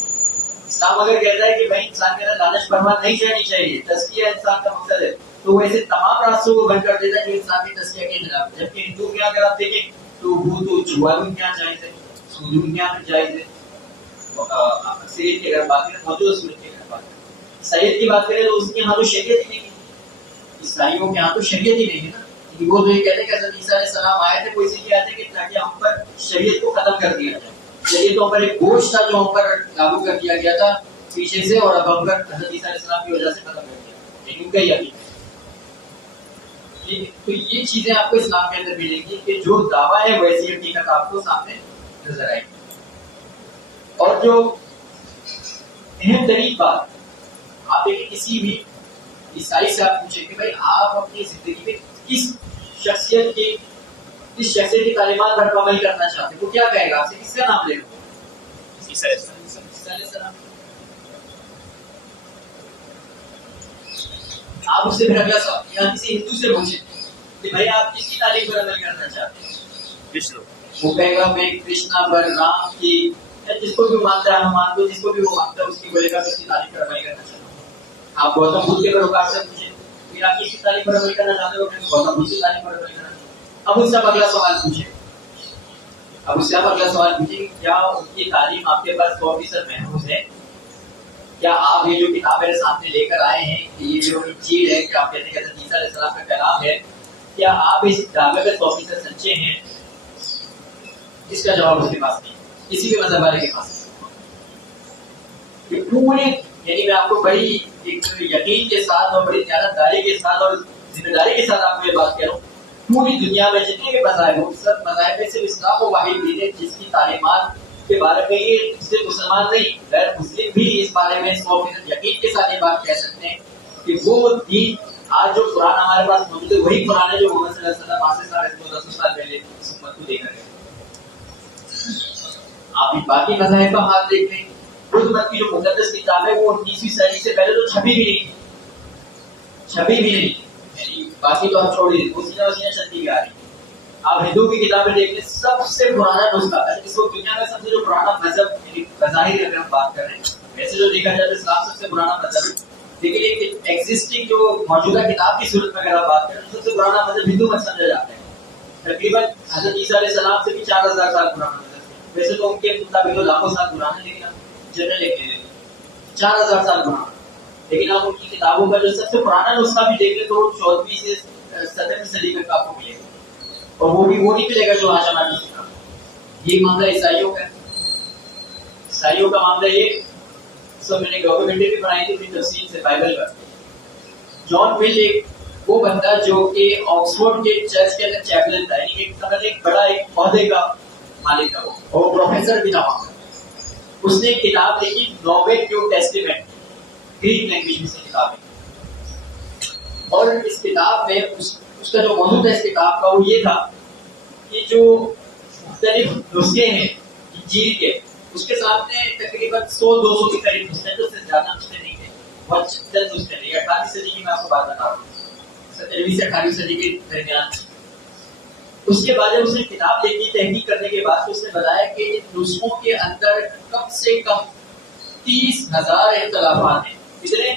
اسلام اگر کہتا ہے کہ بھائی انسان کے اندر لالچ پرواہ نہیں چڑھنی چاہیے, تزکیہ انسان کا مقصد ہے, تو وہ ایسے تمام راستوں کو بند کر دیتا ہے جو انسان کی تزکیہ کے خلاف ہے. جبکہ ہندو کے اگر آپ دیکھیں تو وہ تو جوا بھی کیا جائز ہے, سود بھی کیا جائز ہے. اکثریت کی اگر بات کریں موجودہ صورت کی اگر بات کریں, عیسائیت کی بات کریں تو اس کے یہاں تو شریعت ہی نہیں ہے. عیسائیوں کے یہاں تو شریعت ہی نہیں ہے نا. وہ تو یہ کہتے ہیں کہ حضرت عیسیٰ علیہ السلام آئے تھے, وہ اسی لیے آئے تھے کہ تاکہ ہم پر شریعت کو ختم کر دیا جائے. شریعت تو ہم پر ایک بوجھ تھا جو ہم پر لاگو کر دیا گیا تھا پیچھے سے, اور اب ہم پر حضرت عیسیٰ علیہ السلام کی وجہ سے ختم کر دیا. لیکن ان کا یہ عقیدہ ہے. تو یہ چیزیں آپ کو اسلام کے اندر ملیں گی کہ جو دعویٰ ہے ویسی حقیقت آپ کو سامنے نظر آئے گی. اور جو اہم ترین بات آپ دیکھیں کسی بھی عیسائی سے آپ پوچھیں کہ بھائی آپ اپنی زندگی میں کس شخصیت کی تعلیمات پر عمل کرنا چاہتے ہیں, وہ کیا کہے گا آپ سے, کس کا نام لے گا؟ عیسیٰ علیہ السلام. آپ اس سے پھر اگلا سوال یا کسی ہندو سے پوچھیں کہ بھائی آپ کس کی تعلیم پر عمل کرنا چاہتے ہیں, وہ کہے گا میں کرشنا بلرام کی, جس کو بھی مانتا ہے ہم مانتے, جس کو بھی وہ مانتا ہے اس کی بولے گا اس کی تعلیم پر عمل کرنا چاہتا ہوں. آپ گوتم بدھ کے پیروکار سے پوچھیں پھر آپ کس کی تعلیم پر عمل کرنا چاہتے ہو, گوتم بدھ کی تعلیم پر عمل کرنا چاہتے. اب ان سے آپ اگلا سوال پوچھیں کیا ان کی تعلیم آپ کے پاس 100% محفوظ ہے؟ کیا آپ یہ جو کتاب میرے سامنے لے کر آئے ہیں کہ یہ جو انجیل ہے کہ آپ کہتے ہیں کہ حضرت عیسیٰ علیہ السلام کا کلام ہے, کیا آپ اس دعوے پہ 100% سچے ہیں؟ اس کا جواب اس کے پاس نہیں, کسی بھی مذہب والے کے پاس نہیں. پورے یعنی میں آپ کو بڑی ایک یقین کے ساتھ اور بڑی دیانتداری کے ساتھ اور ذمہ داری کے ساتھ آپ کو یہ بات کہہ رہا ہوں, پوری دنیا میں جتنے بھی مذاہب ہوں سب مذاہب میں صرف اسلام کو واحد دین ہے جس کی تعلیمات کے بارے میں یہ صرف مسلمان نہیں غیر مسلم بھی اس بارے میں 100% یقین کے ساتھ یہ بات کہہ سکتے ہیں کہ وہ دین آج جو قرآن ہمارے پاس موجود ہے وہی قرآن ہے جو محمد صلی اللہ علیہ وسلم آج سے 1400 سال پہلے اس امت کو دے کر گئے. آپ باقی مذاہب کا حال دیکھ لیں, بدھ مت کی جو مقدس کتاب ہے وہ 19ویں صدی سے پہلے تو چھپی بھی نہیں. باقی تو ہم چھوڑ دیتے, وہ سینہ چلتی آ رہی. آپ ہندو کی کتابیں دیکھ لیں, سب سے پرانا نسخہ ہے اس وقت دنیا میں سب سے جو پرانا مذہب بظاہر اگر ہم بات کر رہے ہیں, ویسے جو دیکھا جائے تو اسلام سب سے پرانا مذہب ہے, لیکن ایک ایگزسٹنگ جو موجودہ کتاب کی صورت میں اگر آپ بات کریں تو سب سے پرانا مذہب ہندو مت سمجھا جاتا ہے. تقریباً حضرت عیسیٰ علیہ السلام سے بھی 4000 سال پرانا مذہب ہے. ویسے تو ان کے مطابق تو لاکھوں سال پرانا ہے, لیکن ہم جنرل لکھتے ہیں 4000 سال پرانا. لیکن آپ ان کی کتابوں کا جو سب سے پرانا نسخہ بھی دیکھ لیں تو 14ویں سے 17ویں صدی تک آپ کو ملے گا, اور وہ نہیں ملے گا جو آج ہمارے نسخہ. یہ معاملہ عیسائیوں کا معاملہ یہ سب میں نے گورنمنٹ بھی بنائی تھی اپنی تفسیر سے بائبل کا. جان مل ایک وہ بندہ جو کہ آکسفورڈ کے چرچ کے اندر چیپلن تھا, یعنی ایک بڑا ایک عہدے کا مالک تھا وہ, اور پروفیسر بھی تھا وہاں. اس نے ایک کتاب لکھی نووے نیو ٹیسٹیمنٹ, گریک لینگویج میں سے کتاب ہے. اور اس کتاب میں اس کا جو موضوع تھا اس کتاب کا وہ یہ تھا کہ جو مختلف نسخے ہیں انجیل کے, اس کے سامنے تقریباً 100-200 کے قریب نسخے, تو اس سے زیادہ نسخے نہیں تھے, بہت چند نسخے نہیں. 18ویں صدی کی میں آپ کو بات بتا رہا ہوں, 17ویں سے 18ویں صدی کے درمیان. اس کے بعد جب اس نے کتاب لکھی تحقیق کرنے کے بعد اس نے بتایا کہ نسخوں کے اندر کم سے کم 30,000 اختلافات ہیں. کتنے؟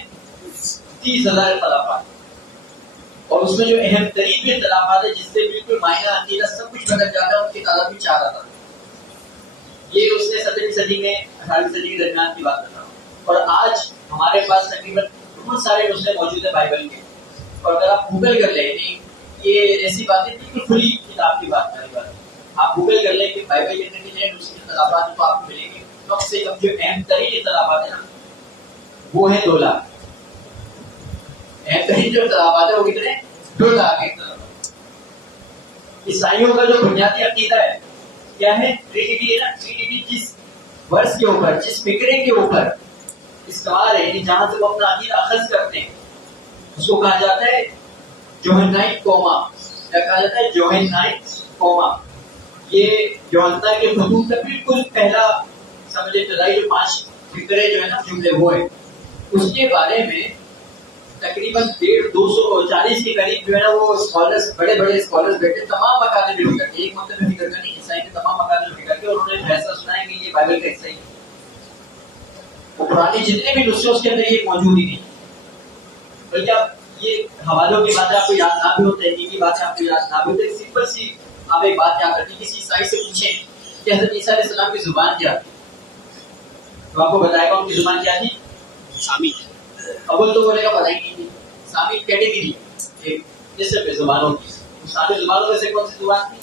30,000 اختلافات. اور اس میں جو اہم ترین بھی اختلافات ہیں جس سے بالکل معنی عقیدہ سب کچھ بدل جاتا ہے، ان کی تعداد بھی 4,000. یہ اس نے 17ویں صدی میں 18ویں صدی کے درمیان کی بات کر رہا ہوں. اور آج ہمارے پاس تقریباً بہت سارے نسخے موجود ہیں بائبل کے. اور اگر آپ گوگل کر لیں، یہ ایسی بات ہے بالکل کھلی کتاب کی بات کری بات ہے. آپ گوگل کر لیں کہ بائبل کے کتنے نسخے اختلافات تو آپ کو ملیں گے. کم سے کم جو اہم ترین اختلافات ہیں نا وہ ہیں 2 لاکھ. اہم ترین جو اختلافات ہیں وہ کتنے؟ 2 لاکھ اختلافات. عیسائیوں کا جو بنیادی عقیدہ ہے کیا ہے؟ ٹرینیٹی ہے نا. ٹرینیٹی جس ورس کے اوپر، جس فکرے کے اوپر استعمال ہے، یعنی جہاں سے وہ اپنا عقیدہ اخذ کرتے ہیں، اس کو کہا جاتا ہے جوہنائی کوما. کیا کہا جاتا ہے؟ جوہنائی کوما. یہ یوحنا کے خطوط کا بالکل پہلا سمجھے ابتدائی جو 5 فکرے جو ہے نا جملے وہ ہے. اس کے بارے میں تقریباً 240 کے قریب جو ہے نا وہ اسکالرس، بڑے بڑے اسکالرس بیٹھے، تمام مقالے میں فکر کے، ایک مطلب میں فکر کرنے عیسائی کے تمام مقالے میں فکر کے، اور انہوں نے فیصلہ سنا ہے کہ یہ بائبل کا حصہ ہی ہے. وہ پرانے جتنے بھی نسخے اس کے اندر یہ موجود ہی نہیں. بلکہ آپ یہ حوالوں کی باتیں آپ کو یاد نہ بھی ہو، تحقیقی باتیں آپ کو یاد نہ بھی ہو، ایک سمپل سی آپ ایک بات یاد رکھیں. کسی عیسائی سے پوچھیں کہ حضرت عیسیٰ علیہ السلام کی زبان کیا تھی، تو آپ کو بتائے گا ان کی زبان کیا تھی؟ سامی. اول تو بولے گا پتہ ہی نہیں تھی. سامی کیٹیگری ایک نصف زبانوں کی. ساری زبانوں میں سے کون سی زبان تھی؟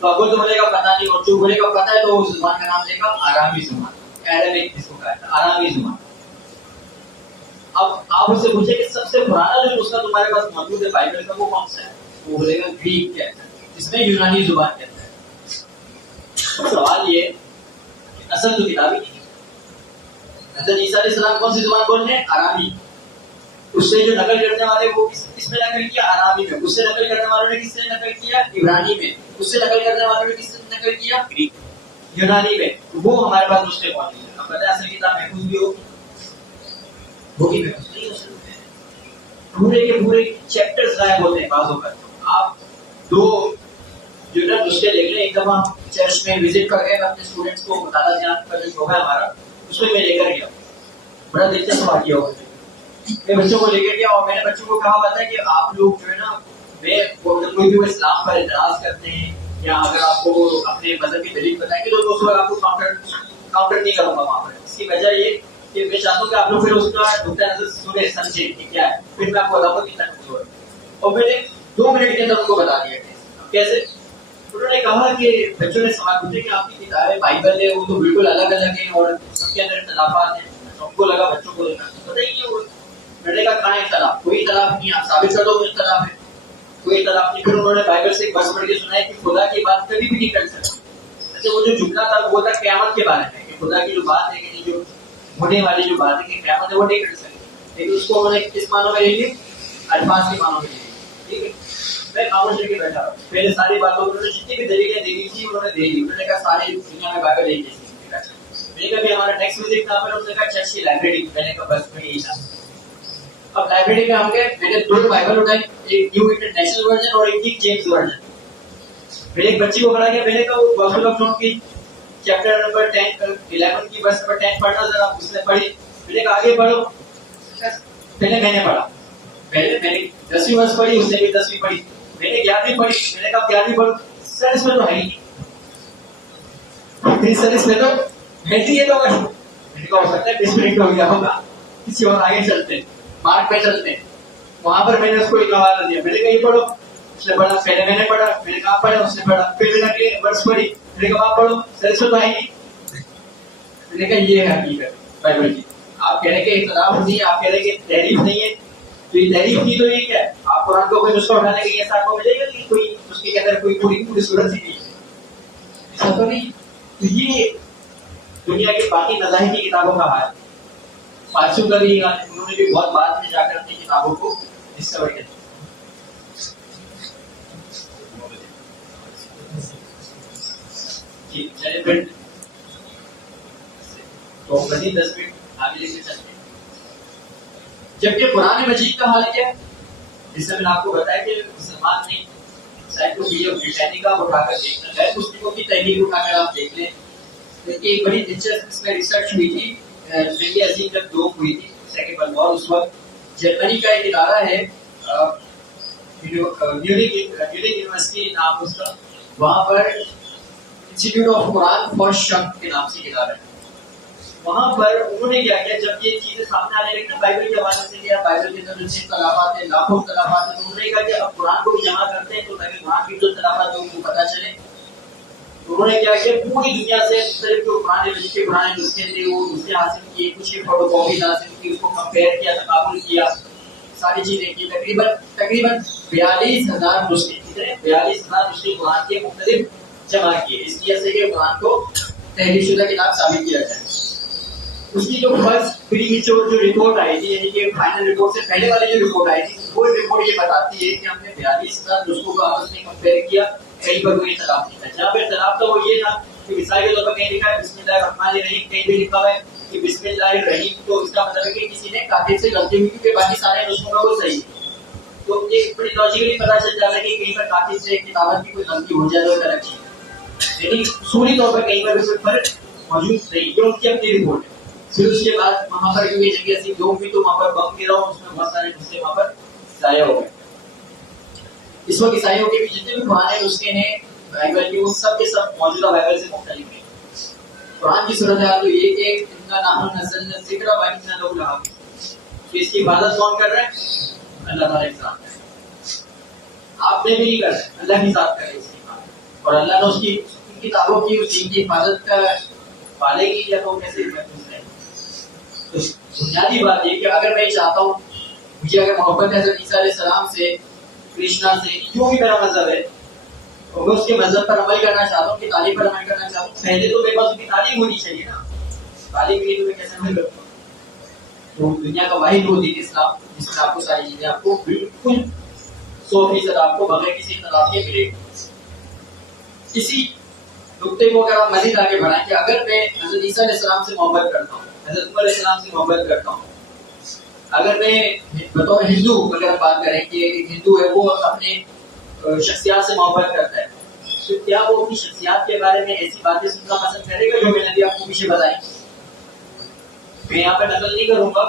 تو اول تو بولے گا پتہ نہیں، اور جو بولے گا پتہ ہے تو اس زبان کا نام لے گا آرامی زبان. ایرامک جس کو کہا ہے آرامی زبان. اب آپ اس سے پوچھیں کہ سب سے پرانا جو نسخہ تمہارے پاس موجود ہے بائبل کا وہ کون سا ہے؟ وہ بولے گا گریک کہتا ہے، جس میں یونانی زبان کہتا ہے. سوال یہ کہ اصل تو کتاب ہی نہیں. حضرت عیسیٰ علیہ السلام کون سی زبان بول رہے ہیں؟ آرامی. اس سے جو نقل کرنے والے وہ کس میں نقل کیا؟ آرامی میں. اس سے نقل کرنے والوں نے کس سے نقل کیا؟ عبرانی میں. اس سے نقل کرنے والوں نے کس سے نقل کیا؟ گریک، یونانی میں. وہ ہمارے پاس نسخے موجود ہیں. اب پتہ ہے اصل کتاب محفوظ بھی ہوگی محفوظ نہیں ہو سکتے. پورے کے پورے چیپٹرز غائب ہوتے ہیں بعض اوقات. آپ 2 جو نا نسخے دیکھ لیں. ایک دفعہ چرچ میں وزٹ کر گئے اپنے اسٹوڈنٹس کو، مطالعہ جان کا جو شعبہ ہے ہمارا اس میں لے کر گیا. بڑا دلچسپ واقعہ ہوا. میں بچوں کو لے کر گیا اور میں نے بچوں کو کہا ہوا تھا کہ آپ لوگ جو ہے نا، میں کوئی بھی وہ اسلام پر اعتراض کرتے ہیں یا اگر آپ کو اپنے مذہب کی دلیل بتائیں گے تو اس وقت آپ کو کاؤنٹر نہیں کروں گا وہاں پر. اس کی وجہ یہ کہ میں چاہتا ہوں کہ آپ لوگ پھر اس کا نقطۂ نظر سنیں، سمجھیں کہ کیا ہے، پھر میں آپ کو بتاؤں گا کتنا کمزور ہے. اور میں نے 2 منٹ کے اندر ان کو بتا دیا کیسے. انہوں نے کہا کہ بچوں نے سوال پوچھے کہ آپ کی کتابیں بائبل ہے وہ تو بالکل الگ الگ ہیں اور سب کے اندر اختلافات ہیں. سب کو لگا بچوں کو لگا پتہ ہی نہیں ہوا. میں نے کہا کہاں اختلاف؟ کوئی اختلاف نہیں. آپ ثابت کر دو کہ اختلاف ہے. کوئی اختلاف نہیں. پھر انہوں نے بائبل سے ایک بس پڑھ کے سنایا کہ خدا کی بات کبھی بھی نہیں کر سکتے. اچھا وہ جو جملہ تھا وہ تھا قیامت کے بارے میں، کہ خدا کی جو بات ہے کہ جو ہونے والی جو بات ہے کہ قیامت ہے وہ نہیں کر سکتے. لیکن اس کو انہوں نے کس معنوں میں لے لی؟ الفاظ کے معنوں میں لے لی. ٹھیک ہے. میں خاموش رہ کے بیٹھا ہوں. پہلے ساری باتوں انہوں نے جتنی بھی دلیلیں دینی تھی انہوں نے دے دی. انہوں نے کہا ساری دنیا میں بائبل ایک جیسی. میں نے کہا ہمارا نیکسٹ وزٹ کہاں پر؟ انہوں نے کہا چرچ کی لائبریری. میں نے کہا بس میں یہی تھا. اب لائبریری میں ہم گئے. میں نے 2 بائبل اٹھائی، ایک نیو انٹرنیشنل ورژن اور ایک کنگ جیمز ورژن. میں نے ایک بچی کو کھڑا کیا. میں نے کہا وہ گاسپل آف جان کی چیپٹر نمبر 11 کی ورس نمبر 10 پڑھنا ذرا. اس نے پڑھی. میں نے کہا آگے پڑھو. پہلے میں نے پڑھا. پہلے میں نے 10ویں ورس پڑھی، اس نے بھی 10ویں پڑھی. میں نے 11ویں پڑھی. میں نے کہا 11ویں پڑھو. سر اس میں تو ہے ہی نہیں. سر اس میں تو ہے یہ تو میں نے کہا ہو سکتا ہے 20 منٹ ہو گیا ہوگا، کسی اور آگے چلتے ہیں، مارک پہ چلتے ہیں. وہاں پر میں نے اس کو ایک حوالہ دیا. میں نے کہا یہ پڑھو. اس نے پڑھا. پہلے میں نے پڑھا. میں نے کہا پڑھا. اس نے پڑھا. پھر میں نے ورس پڑھی. میں نے کہا آپ پڑھو. سر اس میں تو ہے ہی نہیں. میں نے کہا یہ ہے حقیقت بائبل کی. آپ کہہ رہے کہ اختلاف نہیں ہے، آپ کہہ رہے کہ تحریف نہیں ہے. تو یہ تحریف کی تو یہ کیا ہے؟ آپ قرآن کو کوئی نسخہ اٹھانے کے ایسا آپ کو ملے گا کہ کوئی اس کے اندر کوئی پوری صورت ہی نہیں ہے. ایسا تو نہیں. تو یہ دنیا کے باقی مذاہب کی کتابوں کا حال. فارسیوں کا بھی انہوں نے بھی بہت بعد میں جا کر اپنی کتابوں کو ڈسکور کیا. جی چلے پھر تو مزید 10 منٹ آگے لے کے چلتے ہیں. جبکہ قرآن مجید کا حال کیا ہے؟ جس سے میں نے آپ کو بتایا کہ مسلمان نہیں انسائکلوپیڈیا بریٹینیکا اٹھا کر دیکھنا، غیر مسلموں کی تحریر اٹھا کر آپ دیکھ لیں، ایک بڑی دلچسپ اس میں ریسرچ ہوئی تھی جنگ عظیم جب دوم ہوئی تھی سیکنڈ ورلڈ وار، اس وقت جرمنی کا ایک ادارہ ہے میونک یونیورسٹی نام اس کا، وہاں پر انسٹیٹیوٹ آف قرآن فار شرق کے نام سے ایک ادارہ ہے، وہاں پر انہوں نے کیا کیا جب یہ چیزیں سامنے آنے لگی نا بائبل کے حوالے سے کیا، بائبل کے اندر جتنے اختلافات ہیں لاکھوں اختلافات ہیں، تو انہوں نے کہا کہ اب قرآن کو بھی جمع کرتے ہیں تو تاکہ وہاں کی جو اختلافات ہیں ان کو پتہ چلے، تو انہوں نے کیا کیا پوری دنیا سے مختلف جو پرانے نسخے تھے وہ نسخے حاصل کیے، کچھ کی فوٹو کاپیز حاصل کی، اس کو کمپیئر کیا، تقابل کیا، ساری چیزیں کی، تقریباً 42,000 نسخے، کتنے 42,000 نسخے قرآن کے مختلف جمع کیے، اس لیے سے کہ قرآن کو تحریر شدہ کتاب ثابت کیا جائے۔ اس کی جو فرسٹ پری میچور جو رپورٹ آئی تھی، یعنی کہ فائنل رپورٹ سے پہلے والی جو رپورٹ آئی تھی، وہ رپورٹ یہ بتاتی ہے کہ ہم نے 42,000 نسخوں کو آپس میں کمپیئر کیا، کہیں پر کوئی اختلاف نہیں تھا، جہاں پہ اختلاف تھا وہ یہ تھا کہ مثال کے طور پر کہیں لکھا ہے بسم اللہ الرحمن الرحیم، کہیں بھی لکھا ہوا ہے کہ بسم اللہ الرحیم، تو اس کا مطلب ہے کہ کسی نے کاتب سے غلطی ہوئی کیونکہ باقی سارے نسخوں میں وہ صحیح ہے، تو یہ بڑی لاجیکلی پتہ چل جاتا ہے کہ کہیں پر کاتب سے کتابت کی کوئی غلطی ہو جائے تو ایک الگ چیز ہے، لیکن اصولی طور پر کہیں پر بھی کوئی فرق موجود نہیں، یہ ان کی اپنی رپورٹ ہے۔ پھر اس کے بعد وہاں پر کیونکہ جنگ عظیم دوم بھی تو وہاں پر بم گرا، اس میں بہت سارے نسخے وہاں پر ضائع ہو گئے۔ اس وقت عیسائیوں کے بھی جتنے بھی پرانے نسخے ہیں بائبل کے، وہ سب کے سب موجودہ بائبل سے مختلف ہیں۔ قرآن کی صورتحال تو یہ کہ انا نحن نزلنا الذکر و انا لہ لحافظون، تو اس کی حفاظت کون کر رہا ہے؟ اللہ تعالیٰ کی ذات کر رہا ہے، آپ نے بھی نہیں کر رہے، اللہ کی ذات کر رہی ہے اس کی حفاظت، اور اللہ نے اس کی کتابوں کی اس دین کی حفاظت کا پالے گی یا تو کیسے محفوظ رہے؟ تو بنیادی بات یہ کہ اگر میں چاہتا ہوں مجھے اگر محبت ہے حضرت عیسیٰ علیہ السلام سے، کرشنا سے، جو بھی میرا مذہب ہے، اور میں اس کے مذہب پر عمل کرنا چاہتا ہوں، کہ تعلیم پر عمل کرنا چاہتا ہوں، پہلے تو میرے پاس اس کی تعلیم ہونی چاہیے نا، تعلیم کے لیے تو میں کیسے عمل کروں؟ تو دنیا کا واحد وہ دین اسلام جس میں آپ کو ساری چیزیں آپ کو بالکل 100% آپ کو بغیر کسی اختلاف کے ملے گی۔ اسی نقطے کو اگر آپ مزید آگے بڑھائیں کہ اگر میں حضرت عیسیٰ علیہ السلام سے محبت کرتا ہوں، حضرت عمر علیہ السلام سے محبت کرتا ہوں، اگر میں بطور ہندو اگر ہم بات کریں کہ ایک ہندو ہے وہ اپنے شخصیات سے محبت کرتا ہے، تو کیا وہ اپنی شخصیات کے بارے میں ایسی باتیں سننا پسند کرے گا جو میں نے بھی آپ کو پیچھے بتائی؟ میں یہاں پہ نقل نہیں کروں گا،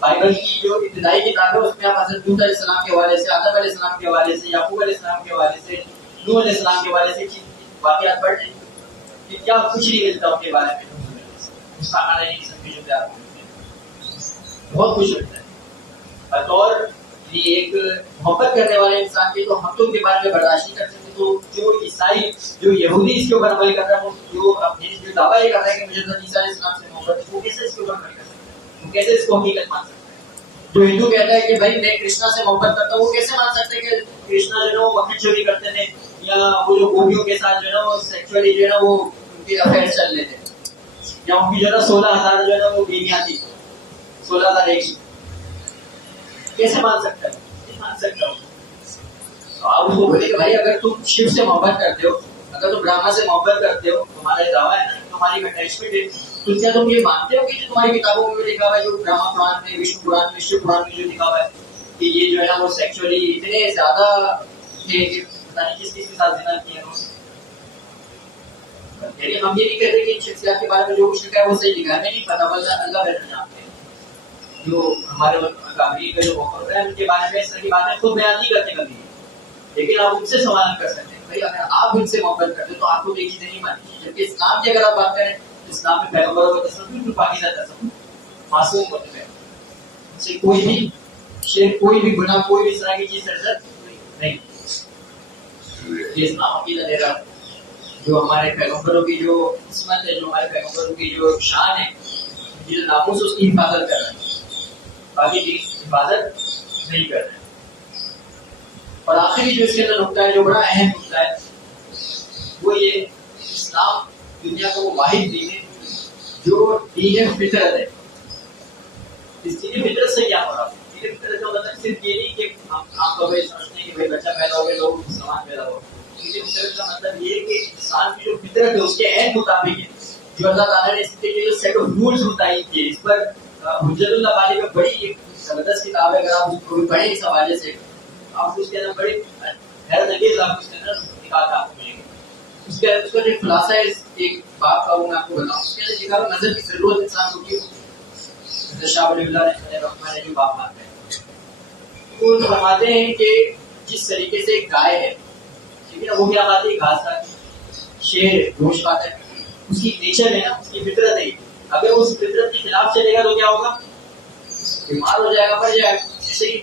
بائبل کی جو ابتدائی کتاب ہے اس میں آپ حضرت موسیٰ علیہ السلام کے حوالے سے، آدم علیہ السلام کے حوالے سے، یعقوب علیہ السلام کے حوالے سے، نوح علیہ السلام کے حوالے سے واقعات پڑھ لیں کہ کیا کچھ نہیں ملتا ان کے بارے میں، مستقل کی قسم کی جو پیار بہت کچھ ملتا ہے۔ بطور ایک محبت کرنے والے انسان کے تو ہم تو ان کے بارے میں برداشت نہیں کر سکتے، تو جو عیسائی جو یہودی اس کے اوپر عمل کر رہا ہے، وہ جو اپنے جو دعویٰ یہ کر رہا ہے کہ مجھے حضرت عیسیٰ علیہ السلام سے محبت ہے، وہ کیسے اس کے اوپر عمل کر سکتا ہے؟ وہ کیسے اس کو حقیقت مان سکتا ہے؟ جو ہندو کہتا ہے کہ بھائی میں کرشنا سے محبت کرتا ہوں، وہ کیسے مان سکتے ہیں کہ کرشنا جو ہے وہ وقت چوری کرتے تھے، یا وہ جو گوپیوں کے ساتھ جو ہے نا وہ سیکچولی جو ہے نا وہ ان کے افیئر چل رہے تھے، یا ان کی جو ہے نا 16,000 جو ہے نا وہ بیویاں تھی، 16,001 کیسے مان سکتا ہے؟ نہیں مان سکتا ہوں۔ تو آپ اس کو بولے کہ بھائی اگر تم شیو سے محبت کرتے ہو، اگر تم برہما سے محبت کرتے ہو، تمہارا دعویٰ ہے نا، تمہاری اٹیچمنٹ ہے، تو کیا تم یہ مانتے ہو کہ جو تمہاری کتابوں میں لکھا ہوا ہے، جو برہما قرآن میں، وشنو قرآن میں، شیو قرآن میں جو لکھا ہوا ہے کہ یہ جو ہے نا وہ سیکچولی اتنے زیادہ تھے کہ پتہ نہیں کس کس کے ساتھ زنا کیا انہوں نے؟ یعنی ہم یہ نہیں کہتے کہ ان شخصیات کے بارے میں جو کچھ لکھا ہے وہ صحیح لکھا ہے، ہمیں نہیں پتا، بلکہ اللہ بہتر جانتے ہیں۔ جو ہمارے کابری کا جو موقع ہوتا ہے ان کے بارے میں اس طرح کی باتیں خود بیان نہیں کرتے کبھی، لیکن آپ ان سے سوال کر سکتے ہیں، بھائی اگر آپ ان سے محبت کرتے تو آپ کو یہ چیزیں نہیں ماننی چاہیے۔ جبکہ اسلام کی اگر آپ بات کریں، اسلام میں پیغمبروں کا تصور بالکل پاکیزہ تصور، معصوم ہوتے ہیں، ان سے کوئی بھی شرک، کوئی بھی گناہ، کوئی بھی اس طرح کی چیز سرزد نہیں۔ یہ اسلام عقیدہ دے رہا جو ہمارے پیغمبروں کی جو عصمت ہے، جو ہمارے پیغمبروں کی جو شان ہے، جو ناموس اس کی حفاظت کر رہے ہیں، باقی کی حفاظت نہیں کر رہے۔ اور آخری جو اس کے اندر نقطہ ہے، جو بڑا اہم نقطہ ہے، وہ یہ اسلام دنیا کا وہ واحد دین ہے جو دین فطرت ہے۔ اس دین فطرت سے کیا ہو رہا ہے؟ دین فطرت کا مطلب صرف یہ نہیں کہ ہم عام طور پہ سمجھتے ہیں کہ بھائی بچہ پیدا ہو گیا لوگ مسلمان پیدا ہو۔ دین فطرت کا مطلب یہ ہے کہ انسان کی جو فطرت ہے اس کے عین مطابق ہے، جو اللہ تعالیٰ نے اس کے جو سیٹ آف رولز متعین کیے۔ اس پر حجت اللہ بالی میں بڑی ایک زبردست کتاب ہے، اگر آپ اس کو پڑھیں اس حوالے سے آپ اس کے اندر بڑے حیرت انگیز آپ اس کے اندر نکات آپ کو ملیں گے. اس کا جو خلاصہ ہے ایک بات کا وہ میں آپ کو بتاؤں. اس کے اندر لکھا نظر کی ضرورت انسان کو کیوں ہے. شاہ ولی اللہ نے جو بات مانتے ہیں وہ فرماتے ہیں کہ جس طریقے سے ایک گائے ہے ٹھیک ہے نا, وہ کیا کھاتی ہے, گھاس کھاتی ہے, شیر گوشت کھاتا ہے, اس کی نیچر ہے نا, اس کی فطرت ہے. اگر اس فطرت کے خلاف چلے گا تو کیا ہوگا, بیمار ہو جائے گا, مر جائے گا. جیسے کہ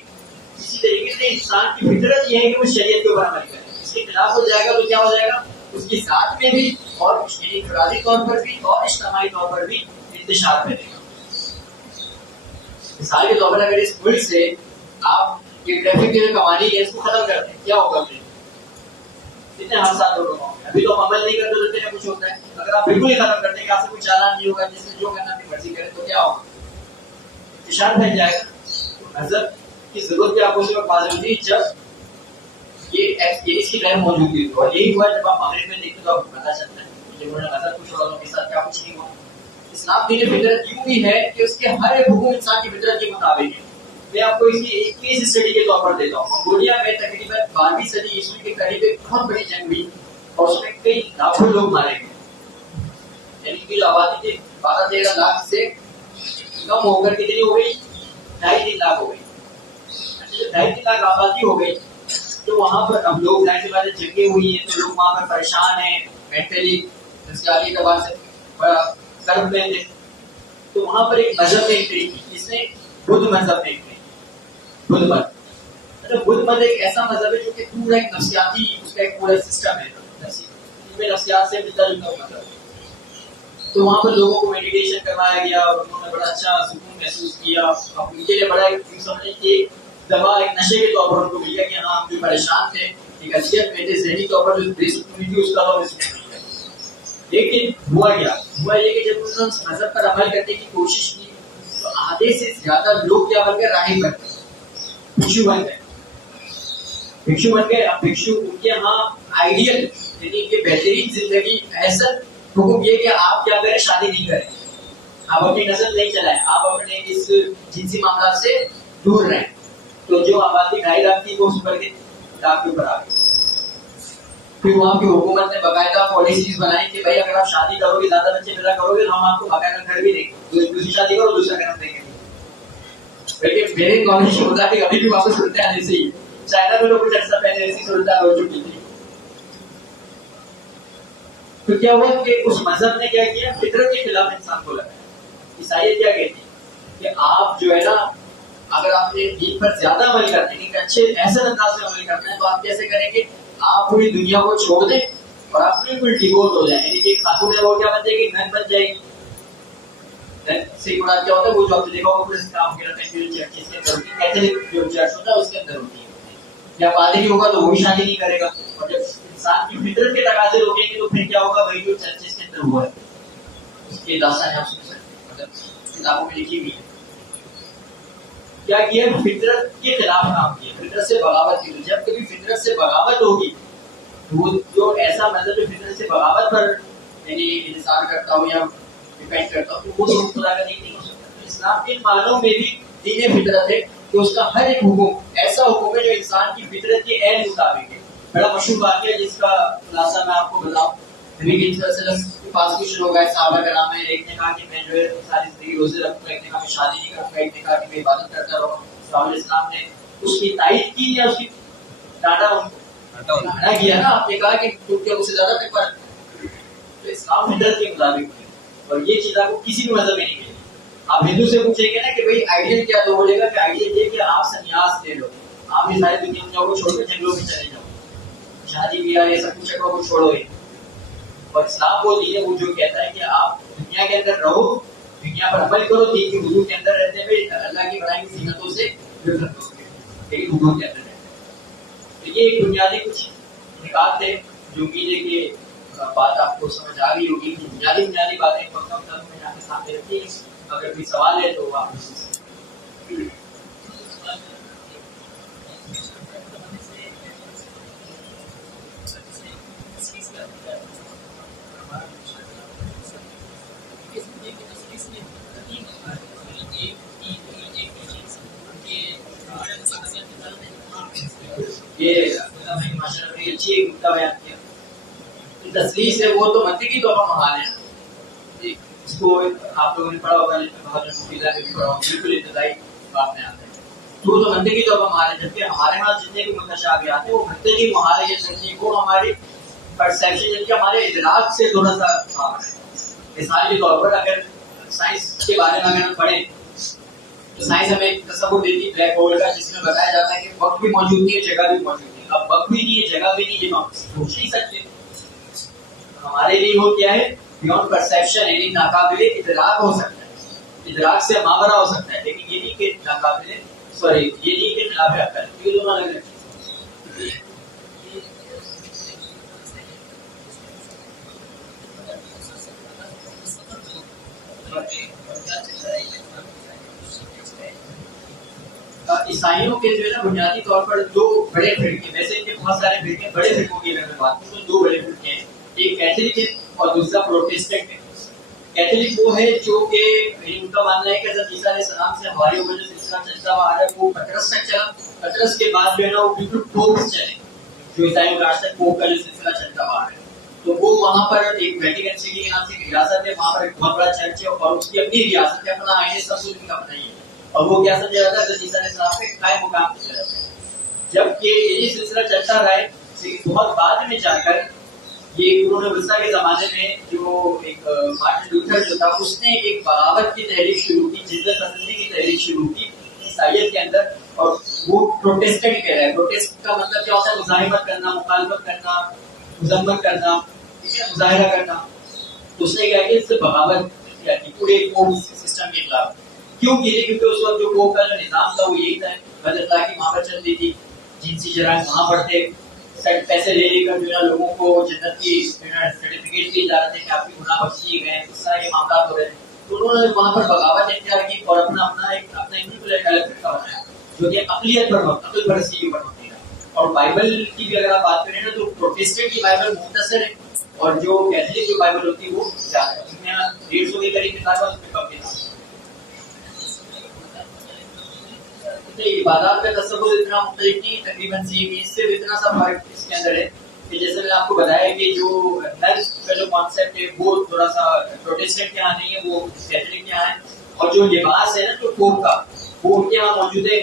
اسی طریقے سے انسان کی فطرت یہ ہے کہ وہ شریعت کے اوپر عمل کرے. اس کے خلاف ہو جائے گا تو کیا ہو جائے گا, اس کی ذات میں بھی اور انفرادی طور پر بھی اور اجتماعی طور پر بھی انتشار کرے گا. مثال کے طور پر اگر اس ملک سے آپ یہ ٹریفک کے جو قوانین ہے اس کو ختم کرتے ہیں, کیا ہوگا پھر کتنے حادثات ہو رہے ہوں گے. ابھی تو ہم عمل نہیں کرتے تو اتنے کچھ ہوتا ہے. اگر آپ بالکل ہی ختم کرتے ہیں کہ آپ سے کوئی چالان نہیں ہوگا, جس سے جو کرنا اپنی مرضی کرے تو کیا ہوگا, انتشار پھیل جائے گا. نظر کی ضرورت بھی آپ کو اس وقت معلوم ہوتی ہے جب یہ اس کی غیر موجودگی ہو. اور یہی ہوا جب آپ مغرب میں دیکھتے تو آپ کو پتا چلتا ہے کہ انہوں نے نظر کچھ والوں کے ساتھ کیا کچھ نہیں ہوا. اسلام دین فطرت یوں بھی ہے کہ اس کے ہر ایک حکم انسان کی فطرت کے مطابق ہے. میں آپ کو اس کی ایک کیس اسٹڈی کے طور پر دیتا ہوں. منگولیا میں تقریباً 12ویں صدی عیسوی کے قریب ایک بہت بڑی جنگ ہوئی اور اس میں کئی لاکھوں لوگ مارے گئے. یعنی کہ جو آبادی تھی 12-13 لاکھ سے کم ہو کر کتنی ہو گئی, 2.5-3 لاکھ ہو گئی. 2.5-3 لاکھ آبادی ہو گئی تو وہاں پر اب لوگ ظاہر سی بات ہے جنگیں ہوئی ہیں تو لوگ وہاں پر پریشان ہیں, مینٹلی جسمانی اعتبار سے بڑا کرب میں تھے. تو وہاں پر ایک مذہب نے انٹری کی, جس نے بدھ مذہب نے انٹری. بدھ مت مطلب بدھ مت ایک ایسا مذہب ہے جو کہ پورا ایک نفسیاتی اس کا ایک پورا سسٹم ہے, نفسیات سے ملتا جلتا مطلب. تو وہاں پر لوگوں کو میڈیٹیشن کروایا گیا اور انہوں نے بڑا اچھا سکون محسوس کیا. اب ان کے لیے بڑا سمجھیں کہ دوا ایک نشے کے طور پر ان کو مل گیا کہ ہاں ہم جو پریشان تھے ایک اذیت میں تھے ذہنی طور پر جو بے سکونی تھی اس کا تو سکون مل گیا. لیکن ہوا یہ کہ جب انہوں نے اس مذہب پر عمل کرنے کی کوشش کی تو آدھے سے زیادہ لوگ کیا بن گئے, راہب بن گئے, بھکشو بن گئے. بھکشو بن گئے. اب بھکشو ان کے یہاں آئیڈیل یعنی کہ بہترین زندگی احسن حکم یہ کہ آپ کیا کریں, شادی نہیں کریں, آپ اپنی نسل نہیں چلائیں, آپ اپنے اس جنسی معاملات سے دور رہیں. تو جو آبادی 2.5 لاکھ تھی وہ اس پر 1 لاکھ کے اوپر آ گئی. پھر وہاں کی حکومت نے باقاعدہ پالیسیز بنائی کہ بھائی اگر آپ شادی کرو گے, زیادہ بچے پیدا کرو گے تو ہم آپ کو باقاعدہ گھر بھی دیں گے, دوسری شادی کرو دوسرا گھر دیں گے. لیکن میرے نالج کے مطابق ابھی بھی واپس سنتے ہیں ایسے ہی. چائنا میں لوگ کچھ عرصہ پہلے ایسی صورتحال ہو چکی تھی. تو کیا ہوا کہ اس مذہب نے کیا کیا, فطرت کے خلاف انسان کو لگایا. عیسائیت کیا کہتی ہے کہ آپ جو ہے نا اگر آپ نے دین پر زیادہ عمل کرنا ہے, اچھے ایسے انداز سے عمل کرنا ہے تو آپ کیسے کریں گے, آپ پوری دنیا کو چھوڑ دیں اور آپ بالکل ڈیووٹ ہو جائیں. یعنی کہ خاتون ہے وہ کیا بن جائے گی, نن بن جائے گی. سے مراد کیا ہوتا ہے, وہ جو آپ نے دیکھا ہوگا پورے اسلام کے اندر چرچز کے اندر ہوتی ہے, کیتھولک جو چرچ ہوتا ہے اس کے اندر ہوتی ہے. یا پادری ہوگا تو وہ بھی شادی نہیں کرے گا. اور جب انسان کی فطرت کے تقاضے روکیں گے تو پھر کیا ہوگا, وہی جو چرچز کے اندر ہوا ہے اس کی داستان آپ سن سکتے ہیں, مطلب کتابوں میں لکھی ہوئی ہے. کیا کیا, فطرت کے خلاف کام کیا, فطرت سے بغاوت کی. جب کبھی فطرت سے بغاوت ہوگی وہ جو ایسا مذہب جو فطرت سے بغاوت پر یعنی انحصار کرتا ہو یا ڈیپینڈ کرتا ہو تو وہ خدا کا نہیں ہو سکتا. اسلام کے معنوں میں بھی دین فطرت ہے کہ اس کا ہر ایک حکم ایسا حکم ہے جو انسان کی فطرت کے عین مطابق ہے. بڑا مشہور واقعہ جس کا خلاصہ میں آپ کو بتاؤں, نبی کریم صلی اللہ علیہ وسلم کے پاس کچھ لوگ آئے صحابہ کرام میں. ایک نے کہا کہ میں جو ہے ساری زندگی روزے رکھوں گا, ایک نے کہا میں شادی نہیں کروں گا, ایک نے کہا کہ میں عبادت کرتا رہوں. صحابہ علیہ السلام نے اس کی تائید کی یا اس کی ڈانٹا کیا نا, آپ نے کہا کہ تم کیا مجھ سے زیادہ تک پر. تو اسلام فطرت کے مطابق ہے اور یہ چیز آپ کو کسی بھی مذہب میں نہیں ملے. آپ ہندو سے پوچھیں گے نا کہ بھائی آئیڈیل کیا, تو بولے گا کہ آئیڈیل یہ کہ آپ سنیاس لے لو, آپ یہ ساری دنیا کو چھوڑ کر جنگلوں میں چلے جاؤ, شادی بیاہ یہ سب کچھ کو چھوڑو. اور اسلام وہ دین ہے وہ جو کہتا ہے کہ آپ دنیا کے اندر رہو, دنیا پر عمل کرو, دین کی حدود کے اندر رہتے ہوئے اللہ کی بنائی ہوئی زینتوں سے نفرت کرو, لیکن حدود کے اندر رہتے. تو یہ ایک بنیادی کچھ نکات تھے جو امید ہے کہ بات آپ کو سمجھ آ گئی ہوگی. بنیادی باتیں وقت میں یہاں کے سامنے رکھی. اگر کوئی سوال ہے تو آپ یہ ماشاء نیچے ایک نقطہ بیان کیا. تصریح ہے وہ تو منطقی طور پر محال ہے. اس کو آپ لوگوں نے پڑھا ہوگا, مفیدہ میں بھی پڑھا ہوگا, بالکل ابتدائی بات میں آتا ہے. تو منطقی طور پر محال ہے, جبکہ ہمارے یہاں جتنے بھی متشابہات ہیں وہ منطقی محال ہے. یہ سمجھیے وہ ہماری پرسیپشن جبکہ ہمارے ادراک سے تھوڑا سا باہر ہے. مثال کے طور پر اگر سائنس کے بارے میں اگر ہم پڑھیں تو سائنس ہمیں ایک تصور دیتی ہے بلیک ہول کا, جس میں بتایا جاتا ہے کہ وقت بھی موجود نہیں ہے, جگہ بھی موجود نہیں ہے. اب وقت بھی نہیں ہے, جگہ بھی نہیں ہے, ہم سوچ نہیں سکتے. ہمارے لیے وہ کیا ہے, بیونڈ پرسیپشن, یعنی ناقابل ادراک ہو سکتا ہے, ادراک سے ماورا ہو سکتا ہے, لیکن یہ نہیں کہ ناقابل, سوری یہ نہیں کہ خلاف عقل ہے. یہ دونوں الگ الگ چیزیں. عیسائیوں کے جو ہے نا بنیادی طور پر دو بڑے فرقے, ویسے ان کے بہت سارے فرقے, بڑے فرقوں کی اگر میں بات کروں تو دو بڑے فرقے ہیں. ایک کیتھولک ہے اور دوسرا پروٹسٹنٹ ہے. کیتھولک وہ ہے جو کہ ان کا ماننا ہے کہ حضرت عیسیٰ علیہ السلام سے ہمارے اوپر جو سلسلہ چلتا ہوا آ رہا ہے وہ پطرس تک چلا, پطرس کے بعد جو ہے نا وہ بالکل پوپ چلے, جو عیسائیوں کا آج تک پوپ کا جو سلسلہ چلتا ہوا آ رہا ہے. تو وہ وہاں پر ایک ویٹیکن سٹی کے نام سے ایک ریاست ہے, وہاں پر ایک بہت بڑا چرچ ہے اور اس کی اپنی ریاست ہے, اپنا آئین سب کچھ کا اپنا ہی ہے. اور وہ کیا سمجھا جاتا ہے, حضرت عیسیٰ علیہ السلام پہ قائم مقام سمجھا جاتا ہے. جبکہ یہ سلسلہ چلتا رہا ہے, بہت بعد میں جا کر یہ قرون وسطیٰ کے زمانے میں جو ایک مارٹن لوتھر جو تھا, اس نے ایک بغاوت کی تحریک شروع کی, جدت پسندی کی تحریک شروع کی عیسائیت کے اندر, اور وہ پروٹیسٹنٹ کہہ رہا ہے. پروٹیسٹ کا مطلب کیا ہوتا ہے, مزاحمت کرنا, مخالفت کرنا, مذمت کرنا, ٹھیک ہے, مظاہرہ کرنا. تو اس نے کیا کہ اس سے بغاوت کیا کی پورے سسٹم کے خلاف. کیوں کی تھی, کیونکہ اس وقت جو پوپ کا جو نظام تھا وہ یہی تھا, حضرت اللہ کی وہاں پر چلتی تھی, جنسی جرائم وہاں پر تھے, پیسے لے لے کر جو ہے لوگوں کو جنت کی سرٹیفکیٹ دیے جا رہے تھے کہ آپ کے گناہ بخش دیے گئے, اس طرح کے معاملات ہو رہے تھے. تو انہوں نے وہاں پر بغاوت اختیار کی اور اپنا ایک الگ فرقہ بنایا جو کہ اقلیت پر عقل پرستی کے اوپر مبنی ہے. اور بائبل کی بھی اگر آپ بات کریں نا تو پروٹیسٹنٹ کی بائبل مختصر ہے اور جو کیتھولک کی بائبل ہوتی ہے وہ زیادہ ہے. اس میں 150 کے قریب کتاب ہے, اس میں کم کتاب. عبادات کا تصور اتنا مختلف نہیں, تقریباً سیم, اس سے اتنا سا فرق اس کے اندر ہے کہ جیسے میں نے آپ کو بتایا کہ جو ہیلتھ کا جو کانسیپٹ ہے وہ تھوڑا سا پروٹیسٹنٹ کے یہاں نہیں ہے, وہ کیتھولک کے یہاں ہے. اور جو لباس ہے نا جو پوپ کا, وہ ان کے یہاں موجود ہے.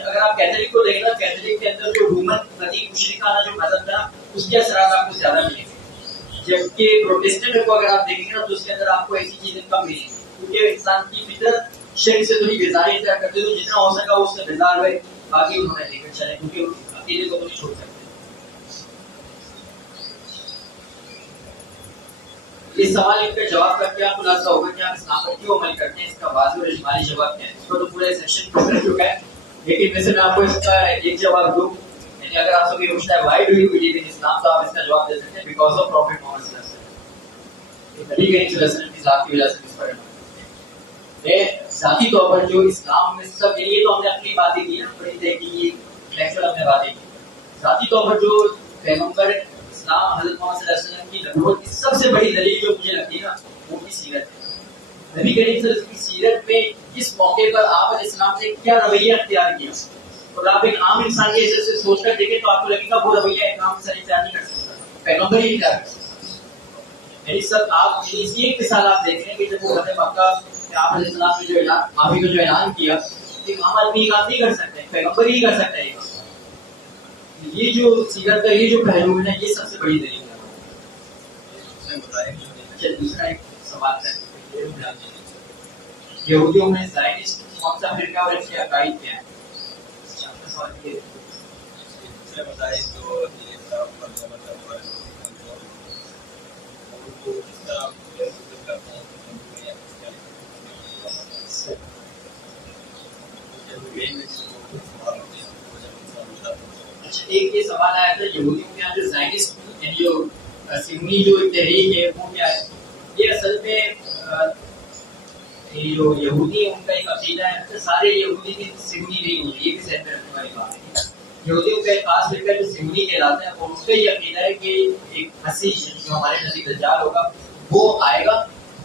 اگر آپ کیتھولک کو دیکھیں نا, کیتھولک کے اندر جو رومن قدیم مشرکانہ جو مذہب تھا اس کے اثرات آپ کو زیادہ ملیں گے, جبکہ پروٹیسٹنٹ کو اگر آپ دیکھیں گے نا تو اس کے اندر آپ کو ایسی چیزیں کم ملیں گی, کیونکہ انسان کی فطرت شرک سے تھوڑی بیزاری اختیار کرتے تو جتنا ہو سکا اس سے بیزار ہوئے, باقی انہوں نے لے کر چلے, کیونکہ عقیدے کو نہیں چھوڑ سکتے. اس سوال ان کا جواب کا کیا خلاصہ ہوگا کہ آپ اسلام پر کیوں عمل کرتے ہیں, اس کا واضح اور اجمالی جواب کیا ہے. اس پر تو پورا سیکشن گزر چکا ہے, لیکن ویسے میں آپ کو اس کا ایک جواب دوں. یعنی اگر آپ سے کوئی پوچھتا ہے why do you believe in Islam, تو آپ اس کا جواب دے سکتے ہیں بیکاز آف پروفیٹ محمد صلی اللہ علیہ وسلم. نبی کریم صلی اللہ علیہ وسلم کی ذات کی وجہ سے اس پر ذاتی طور پر جو اسلام میں سب, یہ تو ہم نے اپنی باتیں کی نا, بڑی تحقیقی لیکچر ہم نے باتیں کی. ذاتی طور پر جو پیغمبر اسلام حضرت محمد صلی اللہ علیہ وسلم کی نبوت کی سب سے بڑی دلیل جو مجھے لگتی ہے نا, وہ کی سیرت ہے. نبی کریم صلی اللہ علیہ وسلم کی سیرت میں کس موقع پر آپ علیہ السلام نے کیا رویہ اختیار کیا, اور آپ ایک عام انسان کے حیثیت سے سوچ کر دیکھیں تو آپ کو لگے گا وہ رویہ ایک عام انسان اختیار نہیں کر سکتا, پیغمبر ہی اختیار کر سکتا. یعنی سب آپ اسی ایک مثال آپ دیکھ رہے ہیں کہ جب وہ فتح مکہ آپ علیہ السلام نے جو اعلان معافی کا جو اعلان کیا, ایک عام آدمی یہ کام نہیں کر سکتے, پیغمبر ہی کر سکتا ہے. یہ جو سیرت کا یہ جو پہلو ہے یہ سب سے بڑی دلیل ہے. اچھا, دوسرا ایک سوال ہے, یہودیوں میں زائنسٹ کون سا فرقہ اور اس کے عقائد کیا ہے؟ ایک یہ سوال آیا تھا یہودیوں کے یہاں جو زائنسٹ یعنی جو سیونی جو تحریک ہے وہ کیا ہے. یہ اصل میں جو یہودی ان کا ایک عقیدہ ہے, سارے یہودی کی سیونی نہیں ہوئی, یہ بھی ذہن میں رکھنے والی بات ہے. یہودیوں کا ایک خاص فرقہ جو سیونی کہلاتا ہے, اور ان کا یہ عقیدہ ہے کہ ایک مسیح جو ہمارے نزدیک دجال ہوگا وہ آئے گا,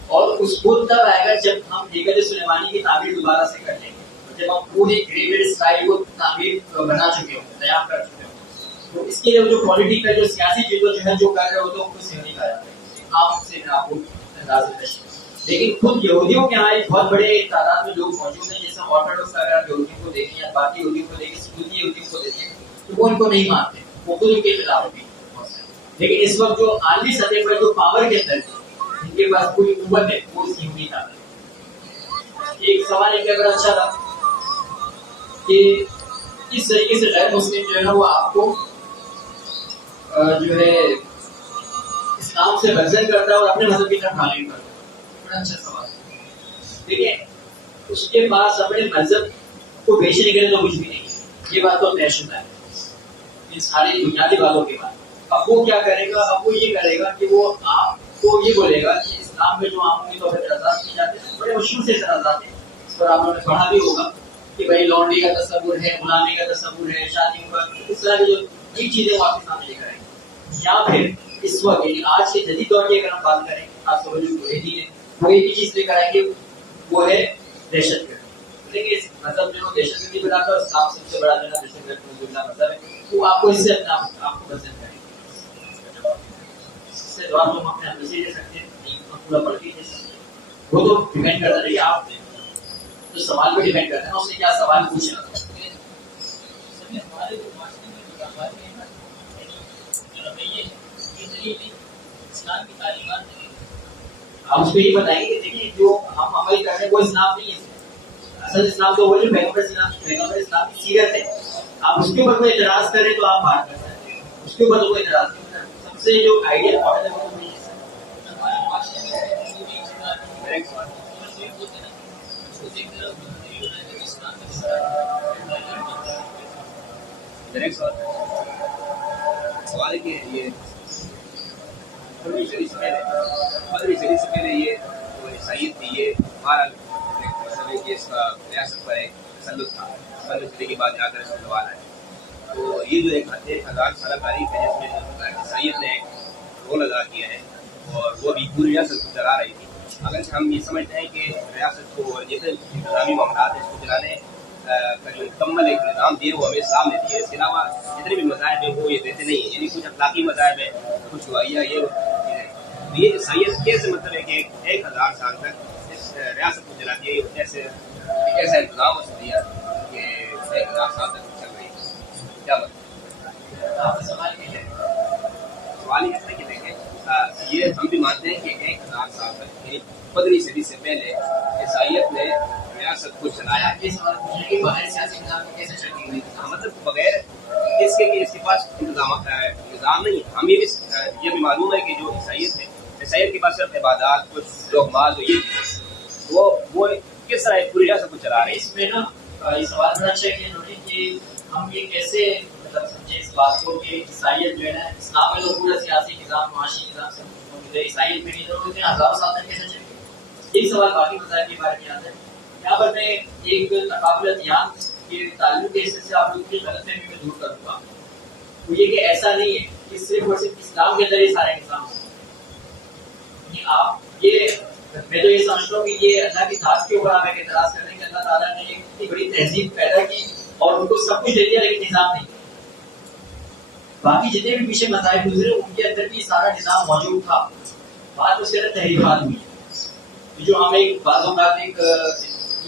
اور اس کو تب آئے گا جب ہم ہیکل سلیمانی کی تعمیر دوبارہ سے کر لیں گے, جب ہم پوری گریویڈ اسٹائل کو تعمیر بنا چکے ہوں, تیار کر چکے ہوں. تو اس کے لیے جو پولیٹیکل جو سیاسی چیزوں جو ہے جو کر رہے ہوتے ہیں ان کو صحیح نہیں کہا جاتا ہے. آپ سے میں آپ کو انداز تشریح. لیکن خود یہودیوں کے یہاں ایک بہت بڑے تعداد میں لوگ موجود ہیں, جیسے آرتھوڈوکس اگر آپ یہودیوں کو دیکھیں یا باقی یہودیوں کو دیکھیں, سکوتی یہودیوں کو دیکھیں, تو وہ ان کو نہیں مانتے, وہ خود ان کے خلاف بھی. لیکن اس وقت جو عالمی سطح پر جو پاور کے اندر ان کے پاس کوئی قوت ہے وہ اس یہودی طاقت ہے. ایک سوال ایک اگر اچھا تھا کہ کس طریقے سے غیر مسلم جو ہے نا وہ آپ کو جو ہے اسلام سے ورزن کرتا ہے اور اپنے مذہب کی طرف حامی کرتا ہے. بڑا اچھا سوال ہے. دیکھیں اس کے پاس اپنے مذہب کو بیچنے کے لیے تو کچھ بھی نہیں ہے, یہ بات تو طے شدہ ہے ان ساری بنیادی باتوں کے بعد. اب وہ کیا کرے گا, اب وہ یہ کرے گا کہ وہ آپ کو یہ بولے گا کہ اسلام میں جو عمومی طور پر اعتراضات کیے جاتے ہیں بڑے مشہور سے اعتراضات ہیں, اس پر آپ نے پڑھا بھی ہوگا کہ بھائی لانڈری کا تصور ہے, غلامی کا تصور ہے, شادیوں کا, اس طرح کی جو یہ چیزیں وہ آپ کے سامنے لے کر آئیں گے. یا پھر اس وقت یعنی آج کے جدید دور کی اگر ہم بات کریں, خاص طور پر جو قریشی ہے وہ ایک ہی چیز لے کر آئیں گے, وہ ہے دہشت گردی. لیکن اس مذہب جو دہشت گردی بناتا ہے, اسلام سب سے بڑا جو ہے دہشت گردی مذہب ہے, وہ آپ کو اس سے اپنا آپ کو پسند کریں گے. اس سے جواب ہم اپنے اندر سے دے سکتے ہیں, پورا پڑھ کے دے سکتے ہیں. وہ تو ڈیپینڈ کرتا ہے کہ آپ جو سوال پہ ڈیپینڈ کرتے ہیں اس سے کیا سوال پوچھنا. ہم اس کو یہ بتائیں گے کہ دیکھیے جو ہم عمل کر رہے ہیں وہ اسلام نہیں ہے. اصل اسلام تو وہ جو پیغمبر اسلام کی سیرت ہے. آپ اس کے اوپر کوئی اعتراض کریں تو آپ بات کر سکتے ہیں, اس کے اوپر تو کوئی اعتراض نہیں کرنا. سب سے جو آئیڈیل ماڈل ہے وہ نہیں ہے. سوال کہ یہ سے پہلے یہ عیسائیت تھی, یہ ہمارا مطلب ہے کہ اس کا ریاست پر ایک تسلط تھا. تسلط کے بعد جا کر اس میں زوال آیا. تو یہ جو 1000 سالہ تاریخ ہے جس میں عیسائیت نے رول ادا کیا ہے اور وہ بھی پوری ریاست کو چلا رہی تھی. اگر ہم یہ سمجھتے ہیں کہ ریاست کو جتنے انتظامی معاملات ہیں اس کو چلانے کا جو مکمل ایک نظام دیے وہ ہمیں اسلام نے دیے, اس کے علاوہ جتنے بھی مذاہب ہیں وہ یہ دیتے نہیں ہیں. یعنی کچھ اخلاقی مذاہب ہیں, کچھ وعیہ یہ عیسائیت کیسے مطلب ہے کہ 1000 سال تک اس ریاست کو چلاتی ہے. یہ ایسا انتظام اس نے دیا کہ 1000 سال تک چل رہی ہے. کیا مطلب سوال یہ ہے کہ دیکھیں یہ ہم بھی مانتے ہیں کہ 1000 سال تک 15ویں صدی سے پہلے عیسائیت نے ریاست کو چلایا. مطلب بغیر اس کے کہ اس کے پاس نظام نہیں. ہم یہ بھی معلوم ہے کہ جو عیسائیت ہے, عیسائیت کے پاس صرف عبادات, کچھ لوگمات وہ کس طرح پوری ریاست کو چلا رہے ہیں. اس میں نا یہ سوال بڑا اچھا ہے کہ ہم یہ کیسے مطلب سمجھے اس بات کو کہ عیسائیت جو ہے نا اسلام میں تو پورا سیاسی نظام, معاشی نظام سے موجود ہے, عیسائیت میں نہیں ضرورت ہے, 1000 سال تک کیسے چلے گی. ایک سوال باقی مذاہب کے بارے میں آتا ہے. یہاں پر میں ایک تقابل ادیان کے تعلق کے حصے سے آپ لوگوں کی غلط فہمی میں دور کروں گا. وہ یہ کہ ایسا نہیں ہے کہ صرف اور صرف اسلام کے اندر یہ سارے نظام ہیں. آپ یہ میں تو یہ سمجھتا ہوں کہ یہ اللہ کی ذات کے اوپر آپ ایک اعتراض کر رہے ہیں کہ اللہ تعالیٰ نے ایک اتنی بڑی تہذیب پیدا کی اور ان کو سب کچھ دے دیا لیکن نظام نہیں. باقی جتنے بھی پیچھے مذاہب گزرے ان کے اندر بھی سارا نظام موجود تھا. بات اس کے اندر تحریفات ہوئی ہے جو ہم ایک بعض اوقات ایک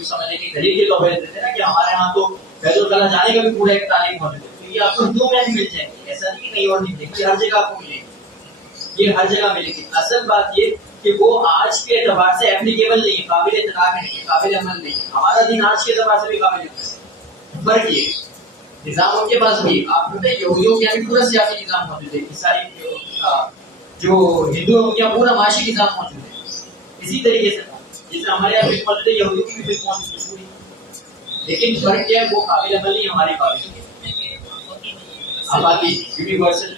سمجھنے کی دلیل کے طور پر دیتے ہیں نا کہ ہمارے یہاں تو بیت الخلا جانے کا بھی پورا ایک تعلیم موجود ہے. تو یہ آپ کو ہندوؤں میں بھی مل جائے گی, ایسا نہیں کہ کہیں اور نہیں ملے گی, ہر جگہ آپ کو ملے گی, یہ ہر جگہ ملے گی. اصل بات یہ کہ وہ آج کے اعتبار سے اپلیکیبل نہیں ہے, قابل اطلاق نہیں ہے, قابل عمل نہیں ہے. ہمارا دین آج کے اعتبار سے بھی قابل عمل ہے. فرق یہ نظام ان کے پاس بھی, آپ پتہ ہے یہودیوں کے یہاں بھی پورا سیاسی نظام موجود ہے, عیسائی جو ہندو ان کے یہاں پورا معاشی نظام موجود ہے. اسی طریقے سے جیسے ہمارے یہاں فکر موجود ہے, یہودیوں کی بھی فکر موجود ہے, لیکن فرق کیا ہے, وہ قابل عمل نہیں, ہمارے قابل آبادی یونیورسل